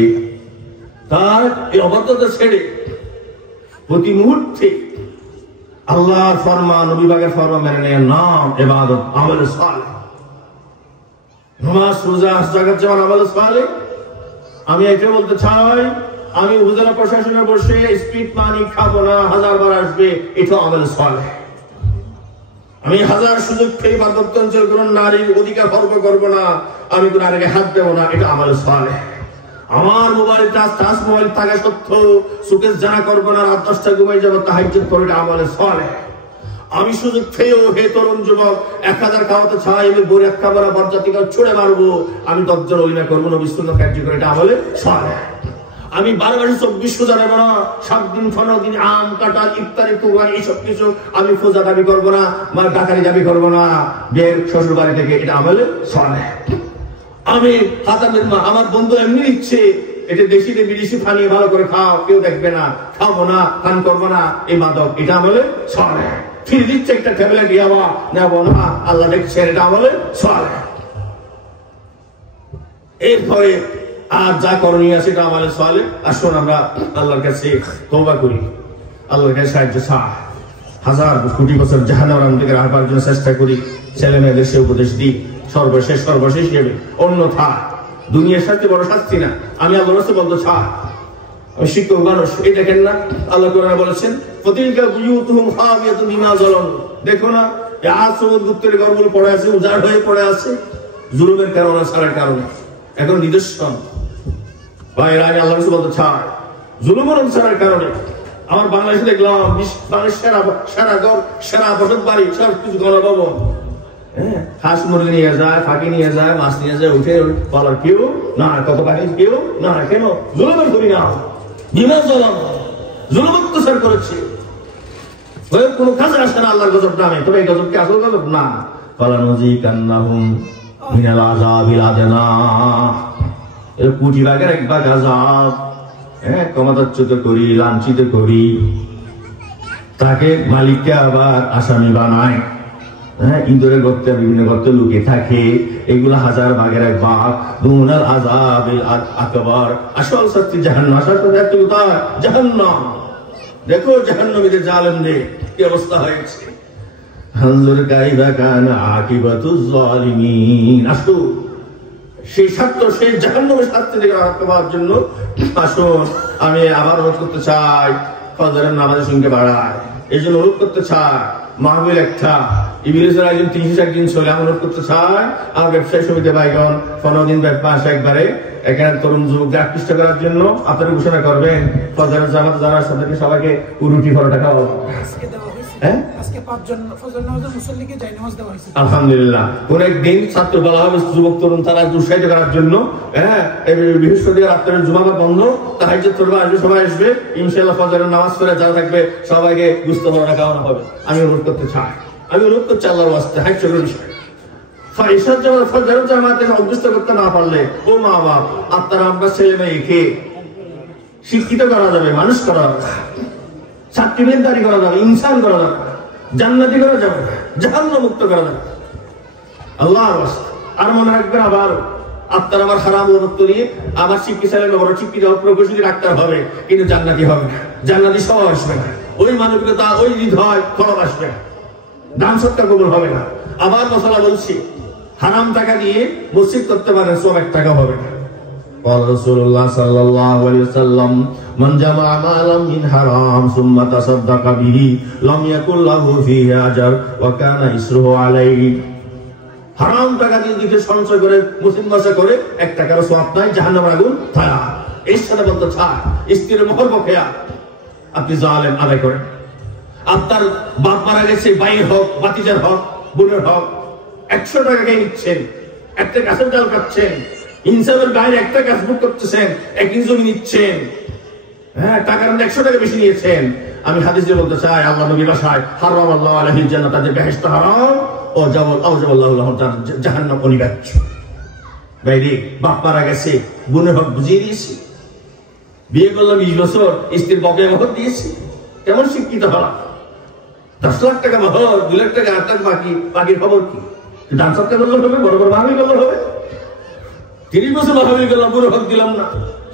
তার এই অবাধ্যতা ছেড়ে প্রতি মুহূর্তে আল্লাহর ফরমান, নবীর ফরমান মেনে নেওয়ার নাম ইবাদত, আমল সালেহ। নামাজ, রোজা, যাকাত যেমন আমল সালেহ। আমি এটা বলতে চাই, আমি উপজেলা প্রশাসনে বসে স্পিড পানি খাবো না, 1000 বার আসবে, এটা আমল সালেহ। আমি 1000 সুযোগ পেয়ে পার্বত্য অঞ্চল কোন নারীর অধিকার খর্ব করবো না, আমি কোন নারীকে হাত দেবো না, এটা আমল সালেহ। আমার মোবাইল টাচ মোবাইল থাকা সত্ত্বেও সুকেশ জানা করবো না, রাত 10টা ঘুমাই যাবো, তাহাজ্জুদ করে, এটা আমল সালেহ। আমি সুযোগ পেয়েও হে তরুণ যুবক 1000 খাওয়াতে চাই, আমি বড় এক খাবার বরজাতি ছুড়ে মারবো, আমি 10 জন ওলিমা করবো, নবীর সুন্নাহ কার্যকর, এটা আমলে সালেহ। আমি 12 মাসে 24 রোজা নেব না, 7 দিন 15 দিন আম কাঁঠাল ইফতারি কুরবানি এইসব কিছু আমি পূজা দাবি করবো না, মার ডাকারি দাবি করবো না, বিয়ের শ্বশুর বাড়ি থেকে, এটা আমলে সালেহ। আমি আমার বন্ধু এমনি নিচ্ছে, এটা দেশিতে বিদেশি পানি ভালো করে খাও, কেউ দেখবে না, খাবো না, পান করবো না, এই মাদক, এটা আমলে সালেহ। ফিরে দিচ্ছে একটা ট্যাবলেট, ইয়াবা নেবো না, আল্লাহ দেখছেন, এটা আমলে সালেহ। এরপরে আর যা করণীয় আছে এটা আমলে সালেহ। আসুন আমরা আল্লাহর কাছে তওবা করি, আল্লাহর কাছে সাহায্য চাই, হাজার কোটি বছর জাহান্নাম থেকে রাখবার জন্য চেষ্টা করি, ছেলে মেয়েদের সে উপদেশ দিই, সর্বশেষ নেবে। অন্যথা দুনিয়ার সাথে বড় শাস্তি না। আমি আল্লাহর রাসূল বলতে চাই, আমি শিক্ষক মানুষ, এই দেখেন না আল্লাহ কোরআনে বলেছেন ফাতিলকা বুয়ুতুহুম খাবিয়াতুন বিমা যালামু। দেখো না এই আসমুদ গুপ্তের ঘরগুলো পড়ে আছে, উজাড় হয়ে পড়ে আছে জুলুমের কারণে, সারার কারণে। এখন নিদর্শন ভাইরা, আমি আল্লাহর রাসূল বলতে চাই, জুলুমের সারার কারণে আমার বাংলাদেশে দেখলাম বাংলাদেশের সেরা বসত বাড়ি, সব কিছু গণভবন, হাঁস মুরগি নিয়ে যায়, ফাঁকি নিয়ে যায়, মাছ নিয়ে যায়, উঠে বলার কেউ না, কত পাখি কেউ না, কেন জুলুমের করি না, বিমান জলাম জুলুম অত্যাচার করেছে, কোনো কাজে আসে না আল্লাহর গজব নামে। তবে এই গজব কি আসল গজব না? ফালানুযিকান্নাহুম মিনাল আযাবিল আদনা, এর কোটি ভাগের এক ভাগ আযাব, ক্ষমতাচ্যুত করি, লাঞ্ছিত করি, তাকে মালিককে আবার আসামি বানায়, ইঁদুরের গর্তে, বিভিন্ন গর্তে লুকিয়ে থাকে, এগুলো হাজার ভাগের এক ভাগ। দুনাল আযাবিল আকবার, আসল শাস্তি জাহান্নাম, আসল শাস্তি জাহান্নাম। দেখো জাহান্নামীদের জালেমদের কি অবস্থা হয়েছে। হানজুর কাইফা কানা আকিবাতুজ জালিমিন। আসো সেই ছাত্র, সেই জাহান্নামের শাস্তি থেকে রক্ষা পাওয়ার জন্য আসুন আমি আবার অনুরোধ করতে চাই, ফজরের নামাজের সঙ্গে বাড়ায়, এই জন্য অনুরোধ করতে চাই, মাহবিল একটা ইবলিসের একজন 30 একদিন চলে, আমি অনুরোধ করতে চাই আমার ব্যবসায়ী সমিতি ভাইগণ 15 দিন মাস একবারে এখানে তরুণ যুবকদের আকৃষ্ট করার জন্য আপনারা ঘোষণা করবেন ফজরের জামাতে যারা সাথে সবাইকে রুটি পরোটা খাওয়া। আলহামদুলিল্লাহ, কোন একদিন ছাত্র বলা হবে, যুবক তরুণ তারা উৎসাহিত করার জন্য, বৃহস্পতিবার রাত্রের জুমা বন্ধ, তাহাজ্জুদ পড়বে, আসবে, সবাই আসবে, ইনশাআল্লাহ ফজরের নামাজ পড়ে যারা থাকবে সবাইকে গুস্ত পরোটা খাওয়ানো হবে। আমি অনুরোধ করতে চাই, আমি অনুরোধ করছি আল্লাহর ওয়াস্তে, হাইচর বিষয় ফজরের জামাতে অভ্যস্ত করতে না পারলে, ও মা বাপ, আপনারা আপনার ছেলে মেয়েকে শিক্ষিত করা যাবে, মানুষ করা যাবে, সার্টিফিকেটদারি করা যাবে, ইনসান করা যাবে, জান্নাতি করা যাবে, জাহান্নাম মুক্ত করা যাবে আল্লাহর ওয়াস্তে। আর মনে রাখবেন, আবার আপনার আবার হারাম অনুমতি নিয়ে আবার শিক্ষিত ছেলে বড় শিক্ষিত প্রকৌশলী ডাক্তার হবে, কিন্তু জান্নাতি হবে না, জান্নাতি সব আসবে না, ওই মানবিকতা, ওই হৃদয় ফল আসবে না, দান সৎকার কবুল হবে না। আবার মশলা বলছি, হারাম টাকা দিয়ে মসজিদ করতে পারেন, সব 1 টাকা হবে না। قال رسول الله صلى الله عليه وسلم من جمع مالا من حرام ثم تصدق به لم يكن له فيه اجر وكان اسره عليه। হারাম টাকা দিয়ে দিকে সঞ্চয় করে মুসলিম মাসে করে 1 টাকার সওয়াব নাই, জাহান্নামের আগুন ছায়া। এর সাথে বলতে চাই, স্ত্রীর মোহর বকেয়া আপনি জালেম আদায় করেন, আপনার বাপ মারা গেছে, ভাইয়ের হক, ভাতিজার হক, বোনের হক, 100 টাকা কে নিচ্ছেন, একটা গাছের ডাল কাটছেন, ইনসাফের বাইরে একটা গাছ বুক করতেছেন, 1 ইঞ্চি জমি নিচ্ছেন, টাকার মধ্যে 100 টাকা বেশি নিয়েছেন। আমি হাদিসে বলতে চাই, আল্লাহ নবী ভাষায় হারামাল্লাহু আলাইহিল জান্নাত, তাদের বেহেশত হারাম ও আউজাবাল্লাহু লাহু জাহান্নাম অনিবার্য। বাইরে বাপ মারা গেছে, বোনের হক বুঝিয়ে দিয়েছি, বিয়ে করলাম 20 বছর, স্ত্রীর বকেয়া মোহর দিয়েছি, কেমন শিক্ষিত হলাম, 10 লাখ টাকা মোহর, 2 লাখ টাকা 8 লাখ বাকি, বাকির খবর কি? দান সৎকার করলে হবে, বড় বড় মাহফিল করলে হবে। 30 বছর মাহফিল করলাম, পুরো হক দিলাম না,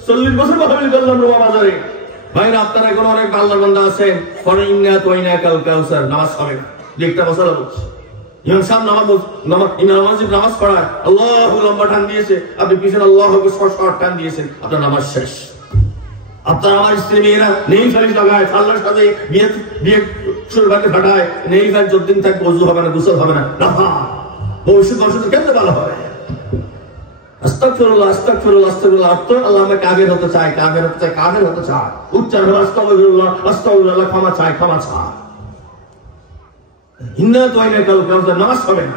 40 বছর মাহফিল করলাম রোমা বাজারে। ভাইরা, আপনারা এখন অনেক আল্লাহর বান্দা আছেন, পরে ইন্না তোয়াইনা কাল কাউসার নামাজ হবে না, একটা বছর বলছে ইমাম সাহেব নামাজ পড়ায়, আল্লাহু লম্বা টান দিয়েছে, আপনি পিছনে আল্লাহু শর্ট টান দিয়েছেন, আপনার নামাজ শেষ। আপনার আমার স্ত্রী মেয়েরা নেই ফালিশ লাগায়, আল্লাহর সাথে বিয়ে শুরুবাকে ফাটায়, নেই ফাল যতদিন থাকবে ওযু হবে না, গোসল হবে না, নাফা ভবিষ্যৎ বর্ষতে কেমনে ভালো হয়? আস্তাগফিরুল্লাহ, আস্তাগফিরুল্লাহ, আস্তাগফিরুল্লাহ। আল্লাহ আমি কাফের হতে চাই, কাফের হতে চাই, কাফের হতে চাই, উচ্চারণ আস্তাগফিরুল্লাহ, আস্তাগফিরুল্লাহ, ক্ষমা চাই, ক্ষমা চাই। ইন্না তোয়াইনা কাল কাউসার নামাজ হবে না।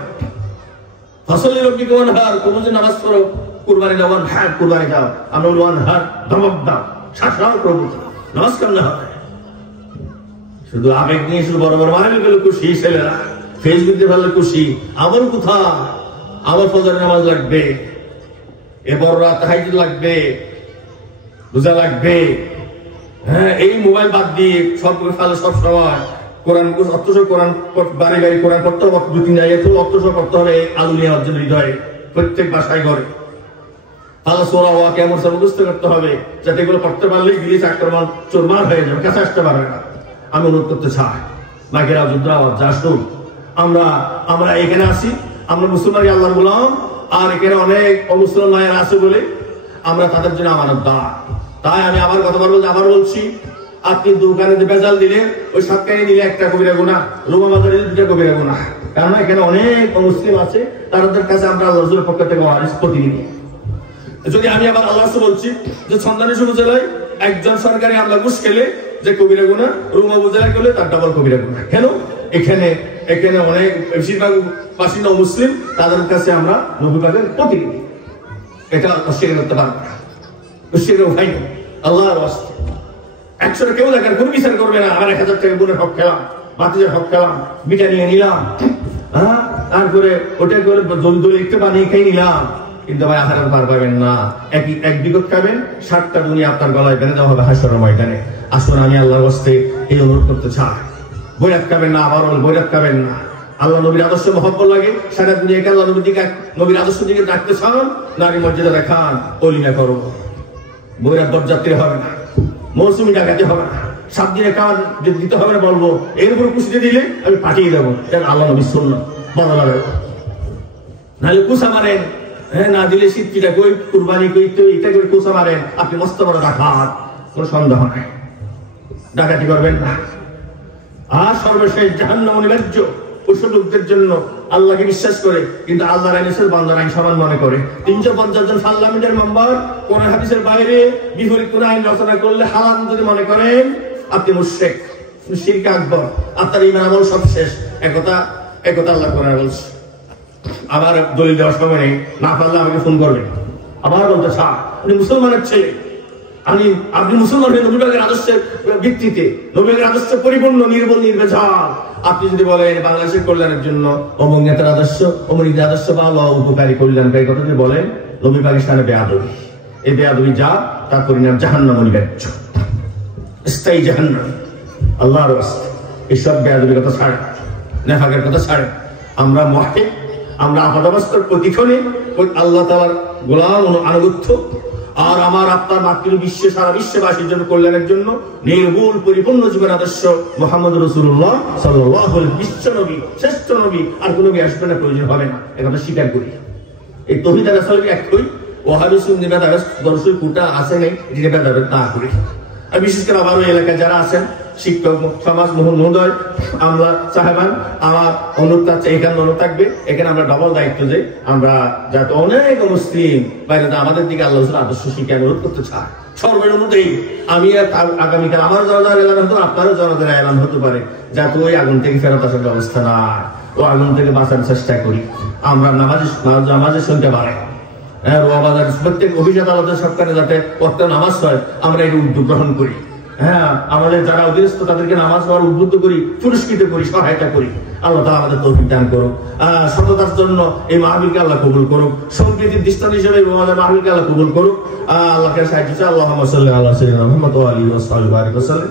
ফসলি রব্বিকা ওয়ানহার, তুমি যে নামাজ পড়ো, কুরবানি দাও, ওয়ানহার কুরবানি দাও, আমরা বলি ওয়ানহার ধমক দাও, শাসন প্রভু, নামাজ কেমনে হবে? শুধু আবেগ নিয়ে শুধু বড় বড় মাহফিল করলে খুশি ছেলেরা, ফেসবুকে ভালো খুশি, আমার কোথায় আমার ফজরের নামাজ লাগবে, এ বড় রাত তাহাজ্জুদ লাগবে, বোঝা লাগবে। হ্যাঁ, এই মোবাইল বাদ দিয়ে সব সময় কোরআন অর্থ কোরআন বাড়ি বাড়ি কোরআন পড়তে হবে, 2-3 আয়াত অর্থ পড়তে হবে আলু নিয়ে অর্জন হৃদয়ে প্রত্যেক বাসায় ঘরে। আল্লাহ সূরা ওয়া কেমন সব মুখস্থ করতে হবে, যাতে এগুলো পড়তে পারলে ইবলিস আক্রমণ চুরমার হয়ে যাবে, কাছে আসতে পারবে না। আমি অনুরোধ করতে চাই মাগেরা যুদ্ধ যা শুন, আমরা এখানে আসি, আমরা মুসলমান আল্লাহর গোলাম, আর এখানে অনেক অমুসলমান ভাইয়েরা আছে বলে আমরা তাদের জন্য আমানতদার। তাই আমি আবার কথা বলবো, আবার বলছি, আপনি দোকানে বেজাল দিলে ওই সাতকানি নিলে একটা কবিরা গুনাহ, রুমা বাজারে 2টা কবিরা গুনাহ। কারণ এখানে অনেক মুসলিম আছে, তাদের কাছে আমরা আল্লাহ রাসূলের পক্ষ থেকে ওয়ারিস প্রতিনিধি। যদি আমি আবার আল্লাহ বলছি যে সন্তানের উপজেলায় একজন সরকারি আমলা ঘুষ খেলে যে কবিরা গুনাহ, রুমা উপজেলায় গেলে তার ডাবল কবিরা গুনাহ। কেন? এখানে অনেক বেশিরভাগ বাসিন্দা মুসলিম, তাদের কাছে আমরা নবী পাকের প্রতিনিধি। এটা অস্বীকার করতে পারবো না, অস্বীকার ভাই আল্লাহর ওয়াস্তে 100 কেউ দেখেন কোন বিচার করবে না। আমার 1000 টাকা বোনের হক খেলাম, বাতিজার হক খেলাম, বিটা নিয়ে নিলাম, হ্যাঁ, তারপরে ওটা করে দল একটু বানিয়ে খেয়ে নিলাম, কিন্তু ভাই আহার পার পাবেন না। এক বিগত খাবেন, 7টা দুনিয়া আপনার গলায় বেঁধে দেওয়া হবে হাসরের ময়দানে। আসুন আমি আল্লাহর ওয়াস্তে এই অনুরোধ করতে চাই, বৈরাত খাবেন না, আবার বৈরাত খাবেন না। আল্লাহ নবীর আদর্শ মহব্বত লাগে, সারা দুনিয়াকে আল্লাহ নবীর আদর্শ দিকে রাখতে চান, নারী মর্যাদা দেখান, অলিমা করো, বৈরাত বরযাত্রী হবে না, মৌসুমি ডাকাতে হবে না, 7 দিনে খাওয়া দিতে হবে না বলবো, এর উপর কুশিতে দিলে আমি পাঠিয়ে দেবো। আল্লাহ নবী সুন্নাহ বদলা দেবো, নাহলে কুসা মারেন, হ্যাঁ, না দিলে শীতটা কই কুরবানি কই তো এটা করে কুসা মারেন, আপনি মস্ত বড় ডাকাত, কোনো সন্দেহ নাই, ডাকাতি করবেন না। আর সর্বশেষ জাহান্নাম অনিবার্য ওইসব লোকদের জন্য আল্লাহকে বিশ্বাস করে কিন্তু আল্লাহর আইনের বান্দার আইন সমান মনে করে। 350 জন পার্লামেন্টের মেম্বার কোন হাদিসের বাইরে বিপরীত কোন আইন রচনা করলে হারাম যদি মনে করেন, আপনি মুশরিক, শিরক আকবর, আপনার ঈমান আমল সব শেষ। একথা আল্লাহ কোরআনে বলছে। আবার দলিল দেওয়ার সময় নেই, না পারলে আমাকে ফোন করবেন। আবার বলতে চান উনি মুসলমানের ছেলে, আপনি মুসলমান হয়ে নবীর আদর্শের ভিত্তিতে, নবীর আদর্শ পরিপূর্ণ নির্বল নির্ভেজাল। আপনি যদি বলেন বাংলাদেশের কল্যাণের জন্য অমুক নেতার আদর্শ, অমুক আদর্শ ভালো, উপকারী কল্যাণকারী কথা যদি বলেন, নবী পাকিস্তানে বেয়াদবি। এই বেয়াদবি যা তার পরিণাম জাহান্নাম অনিবার্য, স্থায়ী জাহান্নাম। আল্লাহর ওয়াস্তে এইসব বেয়াদবির কথা ছাড়ে, নেফাকের কথা ছাড়ে। আমরা মুওয়াহিদ, আমরা আপাদাবাস্তর প্রতিক্ষণে আল্লাহ তাআলার গোলাম আনুগত্য, আর আমার আপনার মাতৃ সারা বিশ্ববাসীর জন্য কল্যাণের জন্য নির্ভুল পরিপূর্ণ জীবন আদর্শ মুহাম্মদ রাসূলুল্লাহ সাল্লাল্লাহু আলাইহি বিশ্ব নবী, শ্রেষ্ঠ নবী, আর কোনো নবী আসবে না, প্রয়োজন হবে না, এটা স্বীকার করি। এই তৌহিদ আর রাসূল একই, ওয়াহাবি সুন্নি মাযহাব দর্শন কোটা আছে নাই, এটা বেদাত না করি। আর বিশেষ করে আবার ওই এলাকায় যারা আছেন শিক্ষক সমাজ মহোদয়, আমরা সাহেবান, আমার অনুরোধ এখানে অনুরোধ থাকবে, এখানে আমরা ডবল দায়িত্ব যে আমরা যাতে অনেক মুসলিম বাইরে আমাদের দিকে আল্লাহ আদর্শ শিক্ষা অনুরোধ করতে চাই। সর্বের অনুযায়ী আমি আগামীকাল আমার জনতার এলান হতো, আপনারও জনতার এলান হতে পারে, যাতে ওই আগুন থেকে ফেরত আসার ব্যবস্থা নাই, ও আগুন থেকে বাঁচার চেষ্টা করি। আমরা নামাজের সংখ্যা বাড়াই, প্রত্যেক অফিস আদালতের সরকারে যাতে অর্থ নামাজ হয়, আমরা এই উদ্যোগ গ্রহণ করি। হ্যাঁ, আমাদের যারা অধীনস্থ তাদেরকে নামাজ পড়ার উদ্বুদ্ধ করি, পুরস্কৃত করি, সহায়তা করি। আল্লাহ তাআলা আমাদের তৌফিক দান করুক। সততার জন্য এই মাহফিলকে আল্লাহ কবুল করুক, সম্প্রীতির দৃষ্টান্ত হিসেবে আমাদের মাহফিলকে আল্লাহ কবুল করুক। আল্লাহকে সাহায্য চাই। আল্লাহুম্মা সাল্লি আলা সাইয়্যিদিনা মুহাম্মদ ওয়া আলিহি ওয়া সাহবিহি ওয়া সাল্লাম।